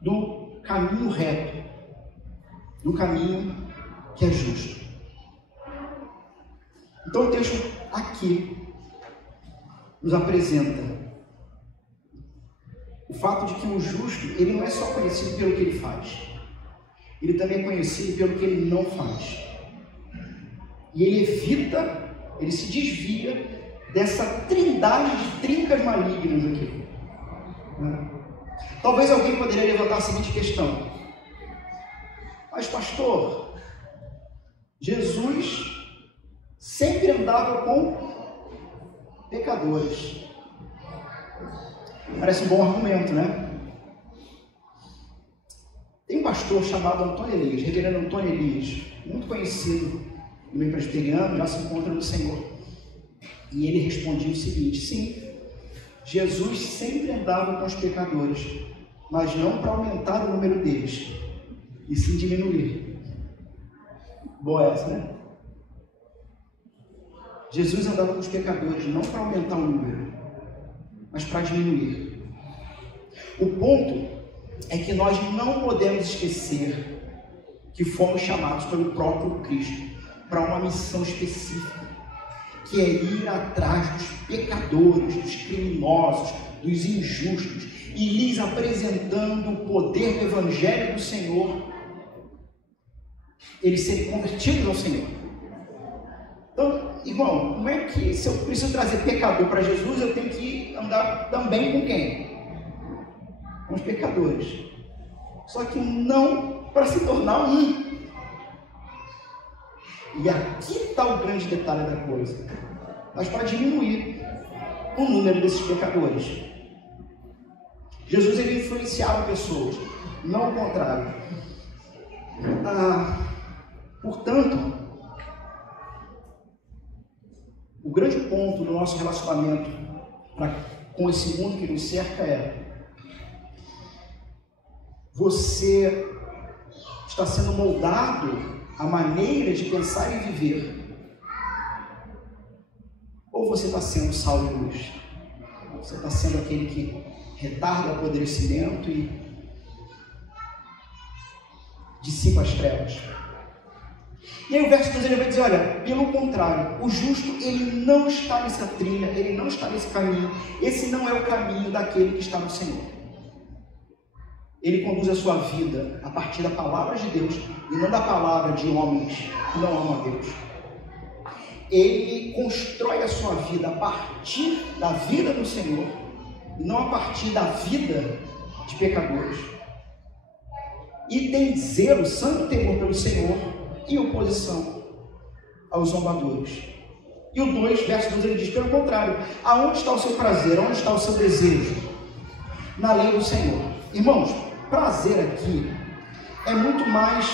do caminho reto, do caminho que é justo. Então o texto aqui nos apresenta o fato de que o justo, ele não é só conhecido pelo que ele faz, ele também é conhecido pelo que ele não faz. E ele evita, ele se desvia dessa trindade de trincas malignas aqui. Talvez alguém poderia levantar a seguinte questão: mas pastor, Jesus sempre andava com pecadores. Parece um bom argumento, né? Tem um pastor chamado Antônio Elias, reverendo Antônio Elias, muito conhecido no meio presbiteriano, já se encontra no Senhor. E ele respondia o seguinte: sim, Jesus sempre andava com os pecadores, mas não para aumentar o número deles, e sim diminuir. Boa essa, né? Jesus andava com os pecadores, não para aumentar o número, mas para diminuir. O ponto é que nós não podemos esquecer que fomos chamados pelo próprio Cristo para uma missão específica, que é ir atrás dos pecadores, dos criminosos, dos injustos, e lhes apresentando o poder do Evangelho do Senhor, eles serem convertidos ao Senhor. Então, irmão, como é que, se eu preciso trazer pecador para Jesus, eu tenho que andar também com quem? Com os pecadores. Só que não para se tornar um. E aqui está o grande detalhe da coisa, mas para diminuir o número desses pecadores. Jesus, ele influenciava pessoas, não o contrário. Portanto, o grande ponto do nosso relacionamento com esse mundo que nos cerca é: você está sendo moldado a maneira de pensar e viver, ou você está sendo sal e luz? Você está sendo aquele que retarda o apodrecimento e dissipa as trevas. E aí o verso 12 ele vai dizer: olha, pelo contrário, o justo, ele não está nessa trilha, ele não está nesse caminho, esse não é o caminho daquele que está no Senhor. Ele conduz a sua vida a partir da palavra de Deus e não da palavra de homens que não amam a Deus. Ele constrói a sua vida a partir da vida do Senhor e não a partir da vida de pecadores. E tem zelo, santo temor pelo Senhor e oposição aos zombadores. E o 2, verso 12, ele diz: pelo contrário, aonde está o seu prazer? Onde está o seu desejo? Na lei do Senhor. Irmãos, prazer aqui é muito mais,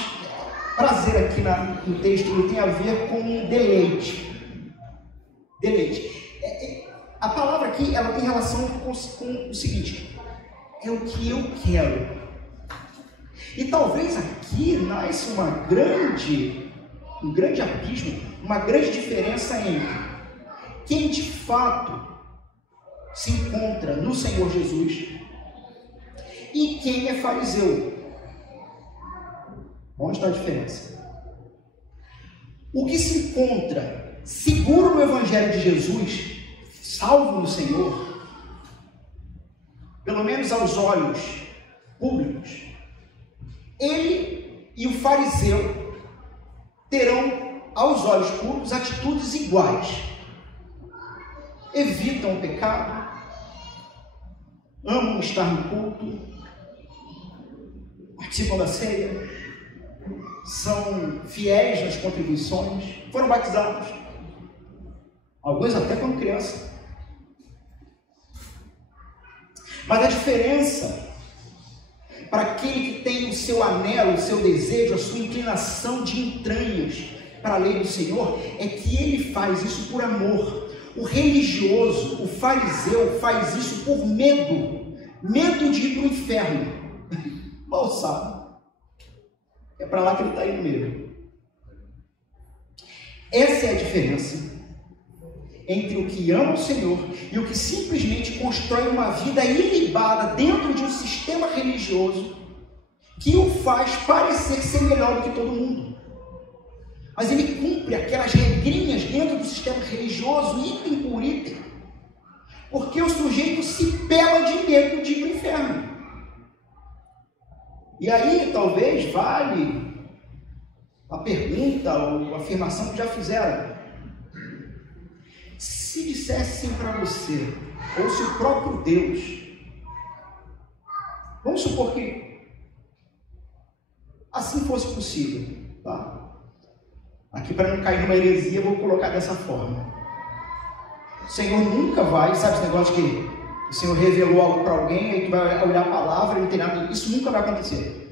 prazer aqui no texto, ele tem a ver com deleite. Deleite. A palavra aqui ela tem relação com o seguinte: é o que eu quero. E talvez aqui nasce um grande abismo, uma grande diferença entre quem de fato se encontra no Senhor Jesus e quem é fariseu. Onde está a diferença? O que se encontra seguro no Evangelho de Jesus, salvo no Senhor, pelo menos aos olhos públicos, ele e o fariseu terão aos olhos públicos atitudes iguais. Evitam o pecado, amam estar no culto, participam da ceia, são fiéis nas contribuições, foram batizados, alguns até quando criança. Mas a diferença para aquele que tem o seu anelo, o seu desejo, a sua inclinação de entranhas para a lei do Senhor, é que ele faz isso por amor. O religioso, o fariseu, faz isso por medo de ir para o inferno. Mal sabe. É para lá que ele está indo mesmo. Essa é a diferença entre o que ama o Senhor e o que simplesmente constrói uma vida ilibada dentro de um sistema religioso que o faz parecer ser melhor do que todo mundo. Mas ele cumpre aquelas regrinhas dentro do sistema religioso, item por item, porque o sujeito se pela de medo de ir para o inferno. E aí talvez vale a pergunta ou a afirmação que já fizeram. Se dissessem para você, ou se o próprio Deus, vamos supor que assim fosse possível, tá? Aqui, para não cair numa heresia, vou colocar dessa forma. O Senhor nunca vai, sabe esse negócio que o Senhor revelou algo para alguém, aí tu vai olhar a palavra e não tem nada, isso nunca vai acontecer.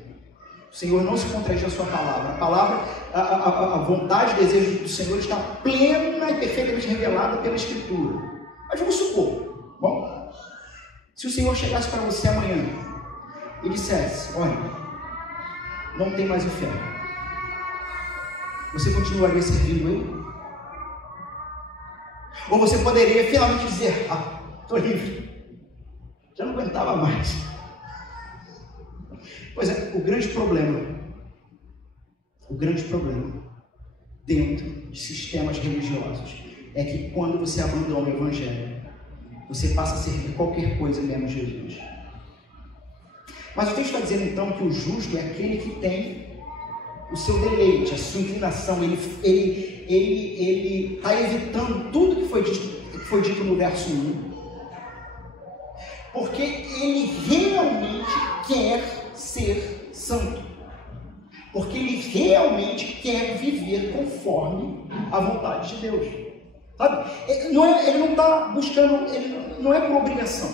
O Senhor não se contradiz a sua palavra. A palavra, a vontade e desejo do Senhor está plena e perfeitamente revelada pela Escritura. Mas vamos supor, bom, se o Senhor chegasse para você amanhã e dissesse: olha, não tem mais inferno, você continuaria servindo Ele? Ou você poderia finalmente dizer: ah, estou livre, já não aguentava mais. Pois é, o grande problema dentro de sistemas religiosos é que quando você abandona o Evangelho, você passa a servir qualquer coisa menos Jesus. Mas o texto está dizendo então que o justo é aquele que tem o seu deleite, a sua inclinação, ele está evitando tudo que foi dito no verso 1, porque ele realmente quer ser santo, porque ele realmente quer viver conforme a vontade de Deus, sabe? Ele não está buscando, ele não é por obrigação,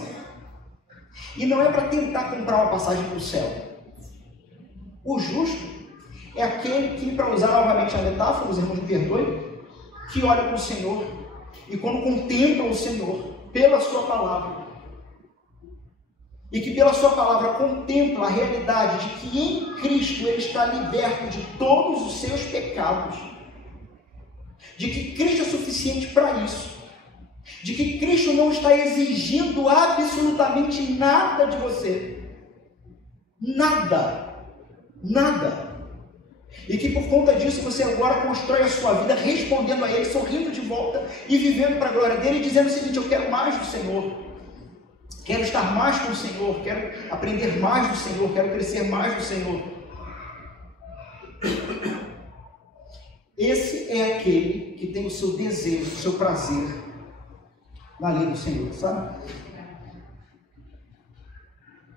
e não é para tentar comprar uma passagem para o céu. O justo é aquele que, para usar novamente a metáfora, os irmãos me perdoem, que olha para o Senhor e quando contempla o Senhor pela sua palavra, e que pela sua palavra contempla a realidade de que em Cristo ele está liberto de todos os seus pecados, de que Cristo é suficiente para isso, de que Cristo não está exigindo absolutamente nada de você, nada, e que por conta disso você agora constrói a sua vida respondendo a Ele, sorrindo de volta e vivendo para a glória dele, e dizendo o seguinte: eu quero mais do Senhor, quero estar mais com o Senhor, quero aprender mais do Senhor, quero crescer mais do Senhor. Esse é aquele que tem o seu desejo, o seu prazer na lei do Senhor, sabe?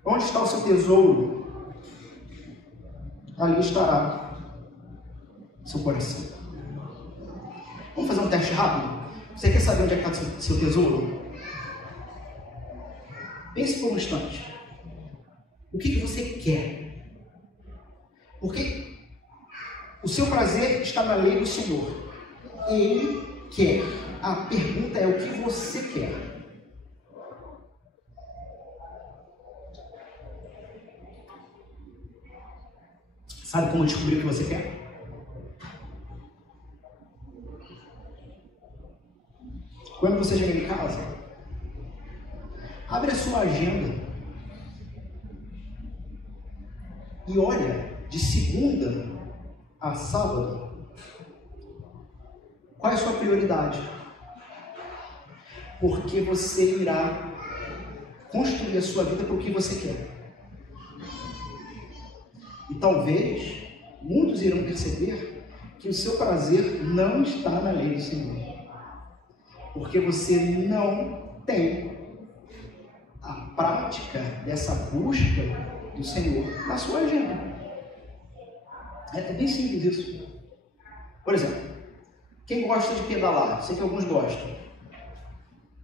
Onde está o seu tesouro, ali estará o seu coração. Vamos fazer um teste rápido? Você quer saber onde é que está o seu tesouro? Pense por um instante. O que você quer? Porque o seu prazer está na lei do Senhor. Ele quer. A pergunta é: o que você quer? Sabe como descobrir o que você quer? Quando você chegar em casa, abre a sua agenda e olha de segunda a sábado qual é a sua prioridade, porque você irá construir a sua vida para o que você quer. E talvez muitos irão perceber que o seu prazer não está na lei do Senhor, porque você não tem a prática dessa busca do Senhor na sua agenda. É bem simples isso. Por exemplo, quem gosta de pedalar, sei que alguns gostam,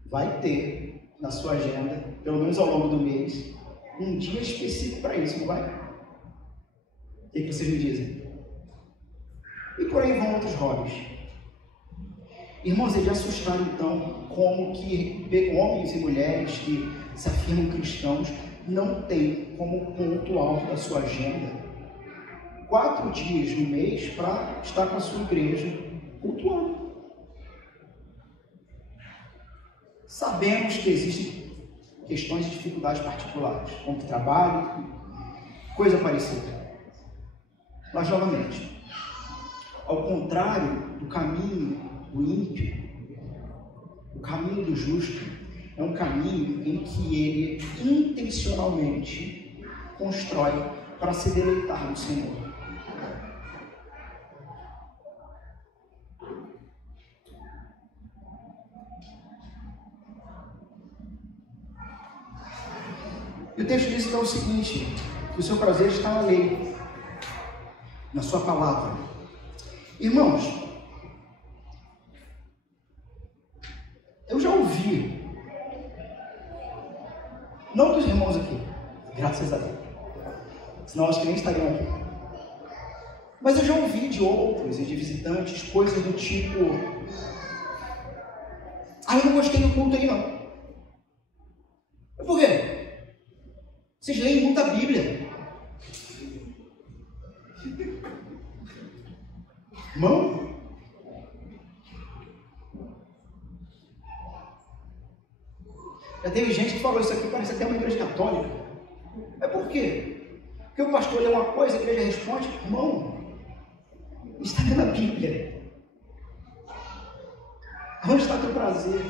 vai ter na sua agenda, pelo menos ao longo do mês, um dia específico para isso, não vai? O que vocês me dizem? E por aí vão outros hobbies. Irmãos, é de assustar então como que homens e mulheres que se afirmam cristãos não têm como ponto alto da sua agenda 4 dias no mês para estar com a sua igreja cultuando. Sabemos que existem questões e dificuldades particulares, como trabalho, coisa parecida. Mas, novamente, ao contrário do caminho do ímpio, o caminho do justo é um caminho em que ele intencionalmente constrói para se deleitar no Senhor. E o texto diz então o seguinte, que o seu prazer está na lei, na sua palavra. Irmãos, eu já ouvi, não dos irmãos aqui, graças a Deus, senão acho que nem estariam aqui, mas eu já ouvi de outros e de visitantes coisas do tipo: eu não gostei do culto aí não. Por quê? Vocês leem muita Bíblia. Irmão? Já teve gente que falou isso aqui, parece até uma igreja católica. Mas por quê? Porque o pastor lê uma coisa, a igreja responde: irmão, está lendo a Bíblia. Onde está teu prazer?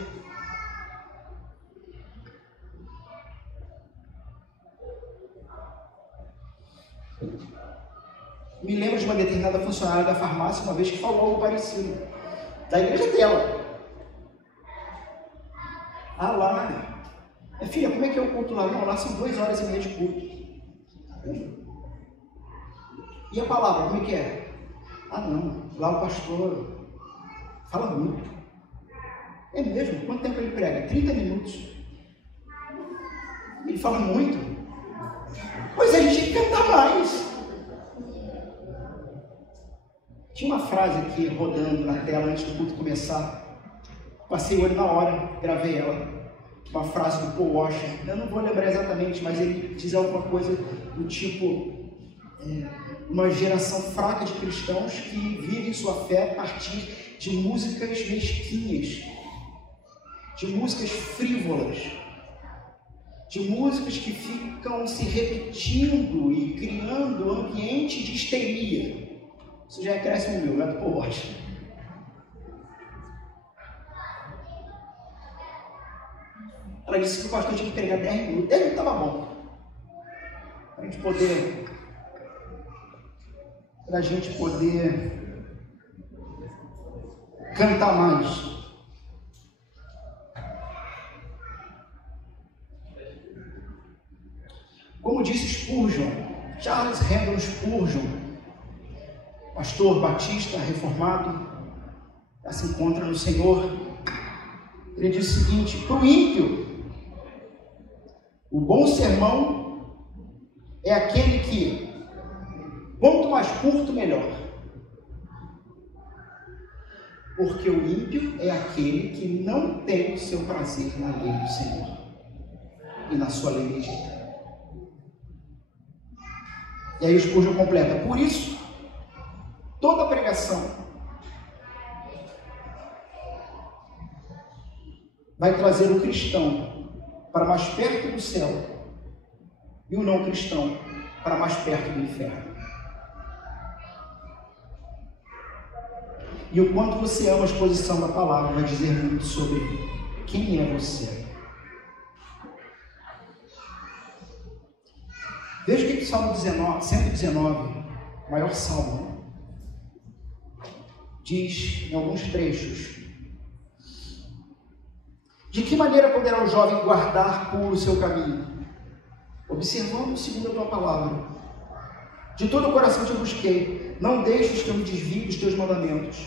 Me lembro de uma determinada funcionária da farmácia uma vez que falou algo parecido, da igreja dela. Lá, filha, como é que é o culto lá? Não, lá são 2h30 de culto. E a palavra, como é que é? Não, lá o pastor fala muito. É mesmo? Quanto tempo ele prega? 30 minutos. Ele fala muito. Pois a gente tem que cantar mais. Tinha uma frase aqui rodando na tela antes do culto começar. Passei o olho na hora, gravei ela. Uma frase do Paul Washer. Eu não vou lembrar exatamente, mas ele diz alguma coisa do tipo: uma geração fraca de cristãos que vivem sua fé a partir de músicas mesquinhas, de músicas frívolas, de músicas que ficam se repetindo e criando um ambiente de histeria. Isso já é acréscimo meu, não é do Paul Washer. Ela disse que o pastor tinha que pregar 10 minutos. 10 minutos estava bom. Para a gente poder cantar mais. Como disse Spurgeon, Charles Haddon Spurgeon, pastor batista reformado, já se encontra no Senhor. Ele diz o seguinte: para o ímpio, o bom sermão é aquele que, quanto mais curto, melhor. Porque o ímpio é aquele que não tem o seu prazer na lei do Senhor e na sua lei bendita. E aí o Spurgeon completa: por isso, toda pregação vai trazer o cristão para mais perto do céu e o não cristão para mais perto do inferno. E o quanto você ama a exposição da palavra vai dizer muito sobre quem é você. Veja o que o Salmo 119, maior salmo, diz em alguns trechos. De que maneira poderá o jovem guardar puro o seu caminho? Observando segundo a tua palavra. De todo o coração te busquei, não deixes que eu me desvie dos teus mandamentos.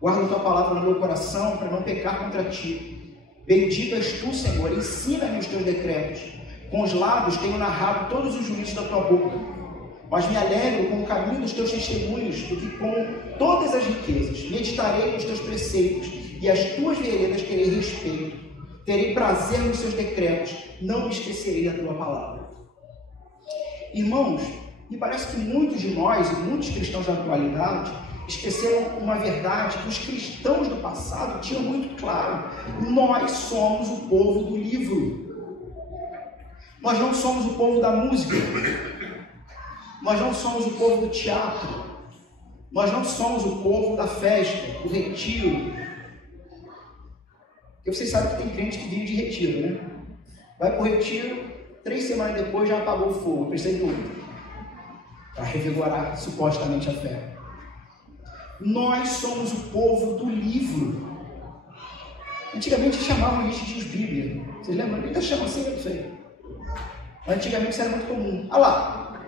Guarda a tua palavra no meu coração, para não pecar contra ti. Bendito és tu, Senhor, ensina-me os teus decretos. Com os lábios tenho narrado todos os juízos da tua boca. Mas me alegro com o caminho dos teus testemunhos, do que com todas as riquezas. Meditarei nos teus preceitos, e as tuas veredas terei respeito. Terei prazer nos teus decretos, não me esquecerei da tua palavra. Irmãos, me parece que muitos de nós, e muitos cristãos da atualidade, esqueceram uma verdade que os cristãos do passado tinham muito claro: nós somos o povo do livro. Nós não somos o povo da música, nós não somos o povo do teatro, nós não somos o povo da festa, do retiro. Porque vocês sabem que tem crente que vive de retiro, né? Vai para o retiro, 3 semanas depois já apagou o fogo, precisa de outro, para revigorar supostamente a fé. Nós somos o povo do livro. Antigamente chamavam isso de Bíblia. Vocês lembram? Ainda chamam assim, eu não sei. Antigamente isso era muito comum. Ah lá,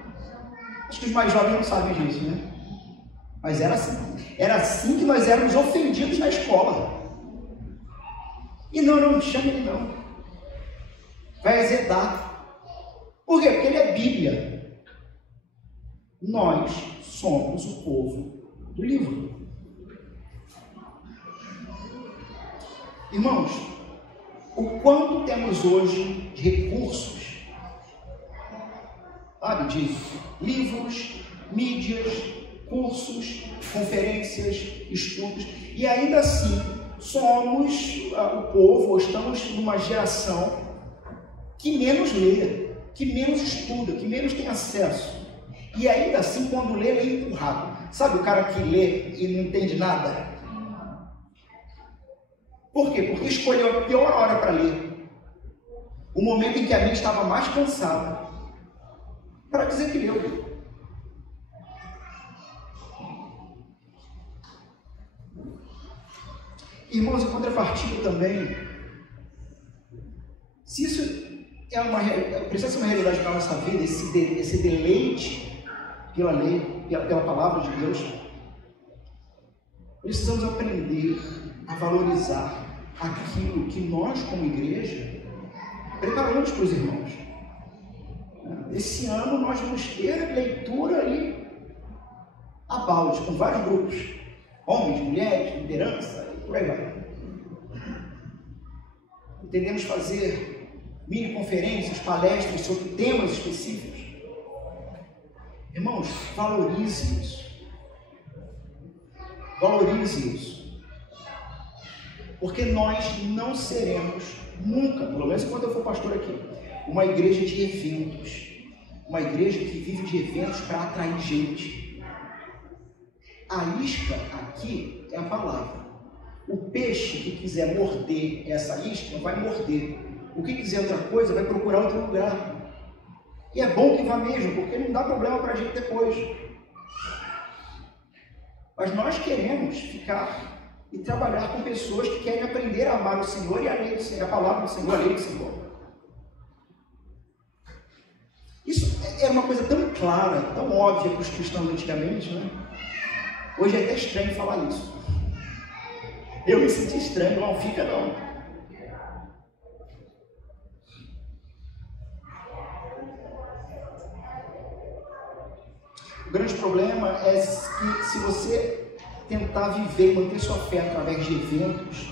acho que os mais jovens não sabem disso, né? Mas era assim. Era assim que nós éramos ofendidos na escola. E não chame ele não. Vai azedar. Por quê? Porque ele é Bíblia. Nós somos o povo do livro. Irmãos, o quanto temos hoje de recursos, sabe, de livros, mídias, cursos, conferências, estudos, e ainda assim somos o povo, ou estamos numa geração que menos lê, que menos estuda, que menos tem acesso. E ainda assim, quando lê, lê empurrado. Sabe o cara que lê e não entende nada? Por quê? Porque escolheu a pior hora para ler. O momento em que a mente estava mais cansada, para dizer que leu. Irmãos, em contrapartida também, se isso precisa ser uma realidade para a nossa vida, esse deleite pela lei, pela palavra de Deus, precisamos aprender a valorizar aquilo que nós, como igreja, preparamos para os irmãos. Esse ano nós vamos ter leitura ali a balde, com vários grupos, homens, mulheres, liderança, e por aí vai. Entendemos fazer mini conferências, palestras sobre temas específicos. Irmãos, valorize isso. Valorize isso. Porque nós não seremos nunca, pelo menos enquanto eu for pastor aqui, uma igreja de eventos. Uma igreja que vive de eventos para atrair gente. A isca aqui é a palavra. O peixe que quiser morder essa isca vai morder. O que quiser outra coisa vai procurar outro lugar. E é bom que vá mesmo, porque não dá problema para a gente depois. Mas nós queremos ficar e trabalhar com pessoas que querem aprender a amar o Senhor e a lei do Senhor, a palavra do Senhor, a lei do Senhor. Isso era uma coisa tão clara, tão óbvia para os cristãos antigamente, né? Hoje é até estranho falar isso. Eu me senti estranho, não fica não. O grande problema é que se você tentar viver e manter sua fé através de eventos,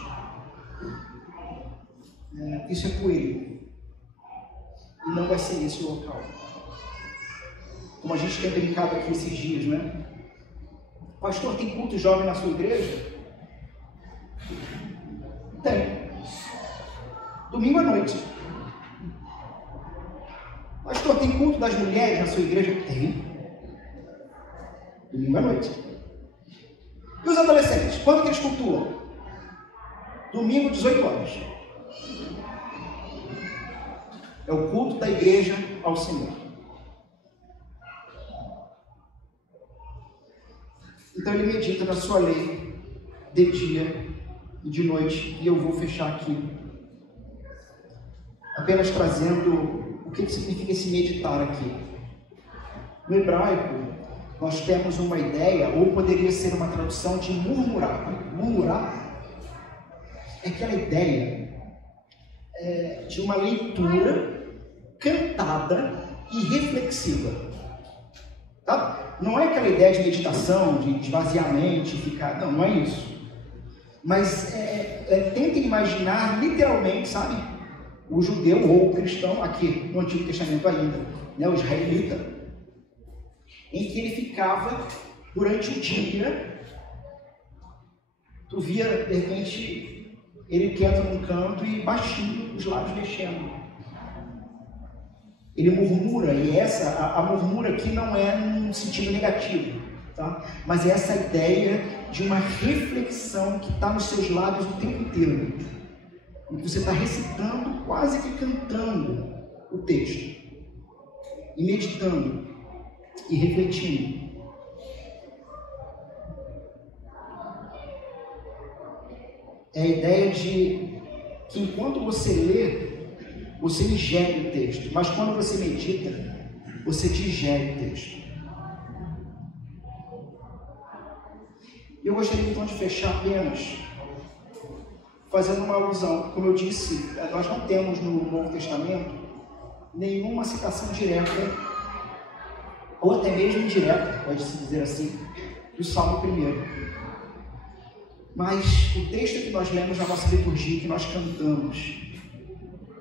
isso é pueril. E não vai ser esse o local. como a gente tem brincado aqui esses dias, né? Pastor, tem culto jovem na sua igreja? Tem. Domingo à noite. Pastor, tem culto das mulheres na sua igreja? Tem. Domingo à noite. E os adolescentes? Quando que eles cultuam? Domingo, 18 horas. É o culto da igreja ao Senhor. Então ele medita na sua lei de dia e de noite. E eu vou fechar aqui, apenas trazendo o que significa esse meditar aqui. No hebraico, nós temos uma ideia, ou poderia ser uma tradução de murmurar. Murmurar é aquela ideia de uma leitura cantada e reflexiva. Tá? Não é aquela ideia de meditação, de esvaziar a mente, ficar... Não, não é isso. Mas tentem imaginar literalmente, sabe? O judeu ou o cristão, aqui no Antigo Testamento ainda, né? O israelita, em que ele ficava durante o dia, tu via, de repente, ele quieto num canto e baixinho, os lábios mexendo. Ele murmura, e a murmura aqui não é num sentido negativo, tá? Mas é essa ideia de uma reflexão que está nos seus lábios o tempo inteiro. E você está recitando, quase que cantando o texto, e meditando, e refletindo. É a ideia de que enquanto você lê, você ingere o texto, mas quando você medita, você digere o texto. Eu gostaria então de fechar apenas fazendo uma alusão. Como eu disse, nós não temos no Novo Testamento nenhuma citação direta, ou até mesmo indireta, pode-se dizer assim, do Salmo 1. Mas o texto que nós lemos na nossa liturgia, que nós cantamos,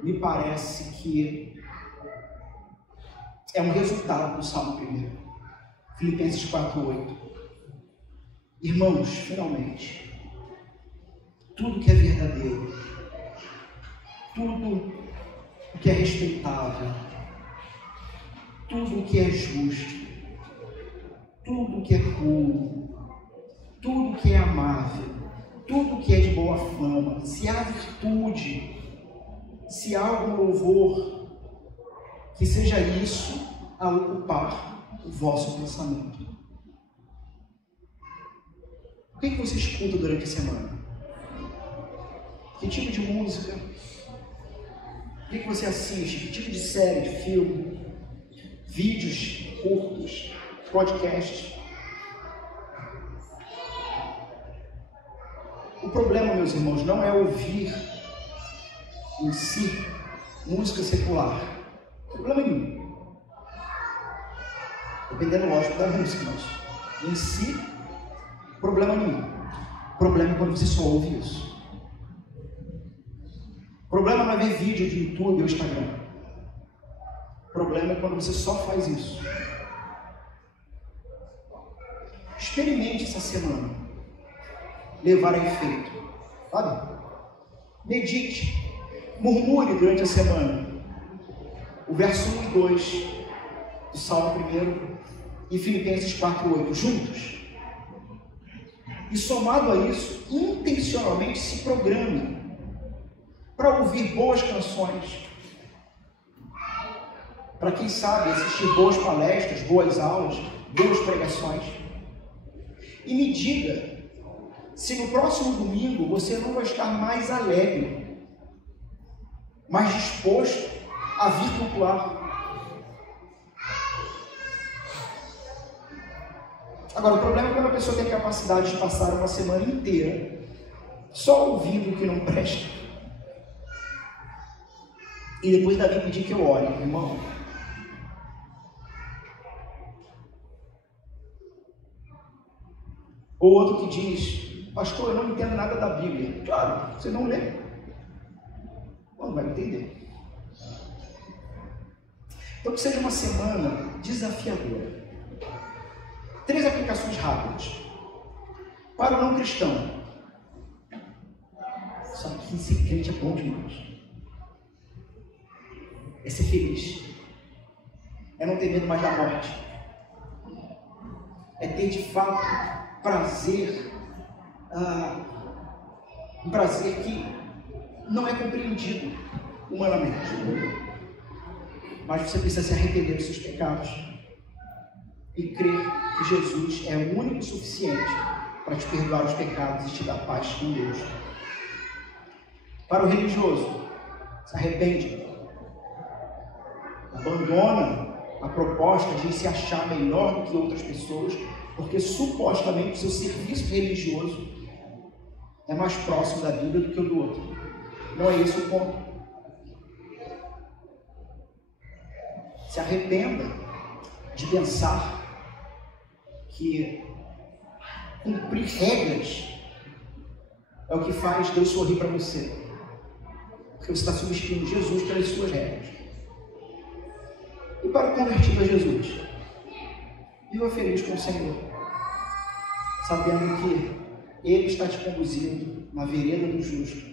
me parece que é um resultado do Salmo 1. Filipenses 4:8. Irmãos, finalmente, tudo que é verdadeiro, tudo o que é respeitável, tudo o que é justo, tudo o que é puro, tudo o que é amável, tudo o que é de boa fama, se há virtude, se há algum louvor, que seja isso a ocupar o vosso pensamento. O que você escuta durante a semana? Que tipo de música? O que você assiste? Que tipo de série, de filme? Vídeos curtos? Podcasts? O problema, meus irmãos, não é ouvir em si música secular. Problema nenhum. Dependendo, lógico, da música, mas em si, problema nenhum. Problema é quando você só ouve isso. Problema não é ver vídeo de YouTube ou Instagram. Problema é quando você só faz isso. Experimente essa semana levar a efeito, sabe? Medite. Murmure durante a semana o verso 1 e 2 do Salmo 1 e Filipenses 4:8 juntos. E somado a isso, intencionalmente se programe para ouvir boas canções, para quem sabe assistir boas palestras, boas aulas, boas pregações. E me diga se no próximo domingo você não vai estar mais alegre, mais disposto a vir cultuar. Agora, o problema é quando a pessoa tem a capacidade de passar uma semana inteira só ouvindo o que não presta e depois dali pedir que eu ore, irmão. Ou outro que diz: pastor, eu não entendo nada da Bíblia. Claro, você não lê. Não vai entender. Então que seja uma semana desafiadora. 3 aplicações rápidas. Para o não cristão. Só que ser crente é bom demais. É ser feliz. É não ter medo mais da morte. É ter de fato prazer. Um prazer que não é compreendido humanamente. Mas você precisa se arrepender dos seus pecados e crer que Jesus é o único suficiente para te perdoar os pecados e te dar paz com Deus. Para o religioso, se arrepende, abandona a proposta de se achar melhor do que outras pessoas, porque supostamente o seu serviço religioso é mais próximo da Bíblia do que o do outro. Não é esse o ponto. Se arrependa de pensar que cumprir regras é o que faz Deus sorrir para você. Porque você está substituindo Jesus pelas suas regras. E para o convertido a Jesus, viva feliz com o Senhor, sabendo que Ele está te conduzindo na vereda do justo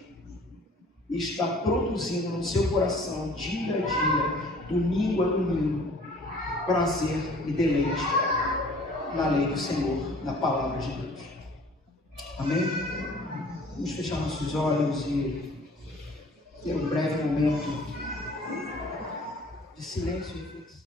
e está produzindo no seu coração, dia a dia, domingo a domingo, prazer e deleite na lei do Senhor, na palavra de Deus. Amém? Vamos fechar nossos olhos e ter um breve momento de silêncio e reflexão.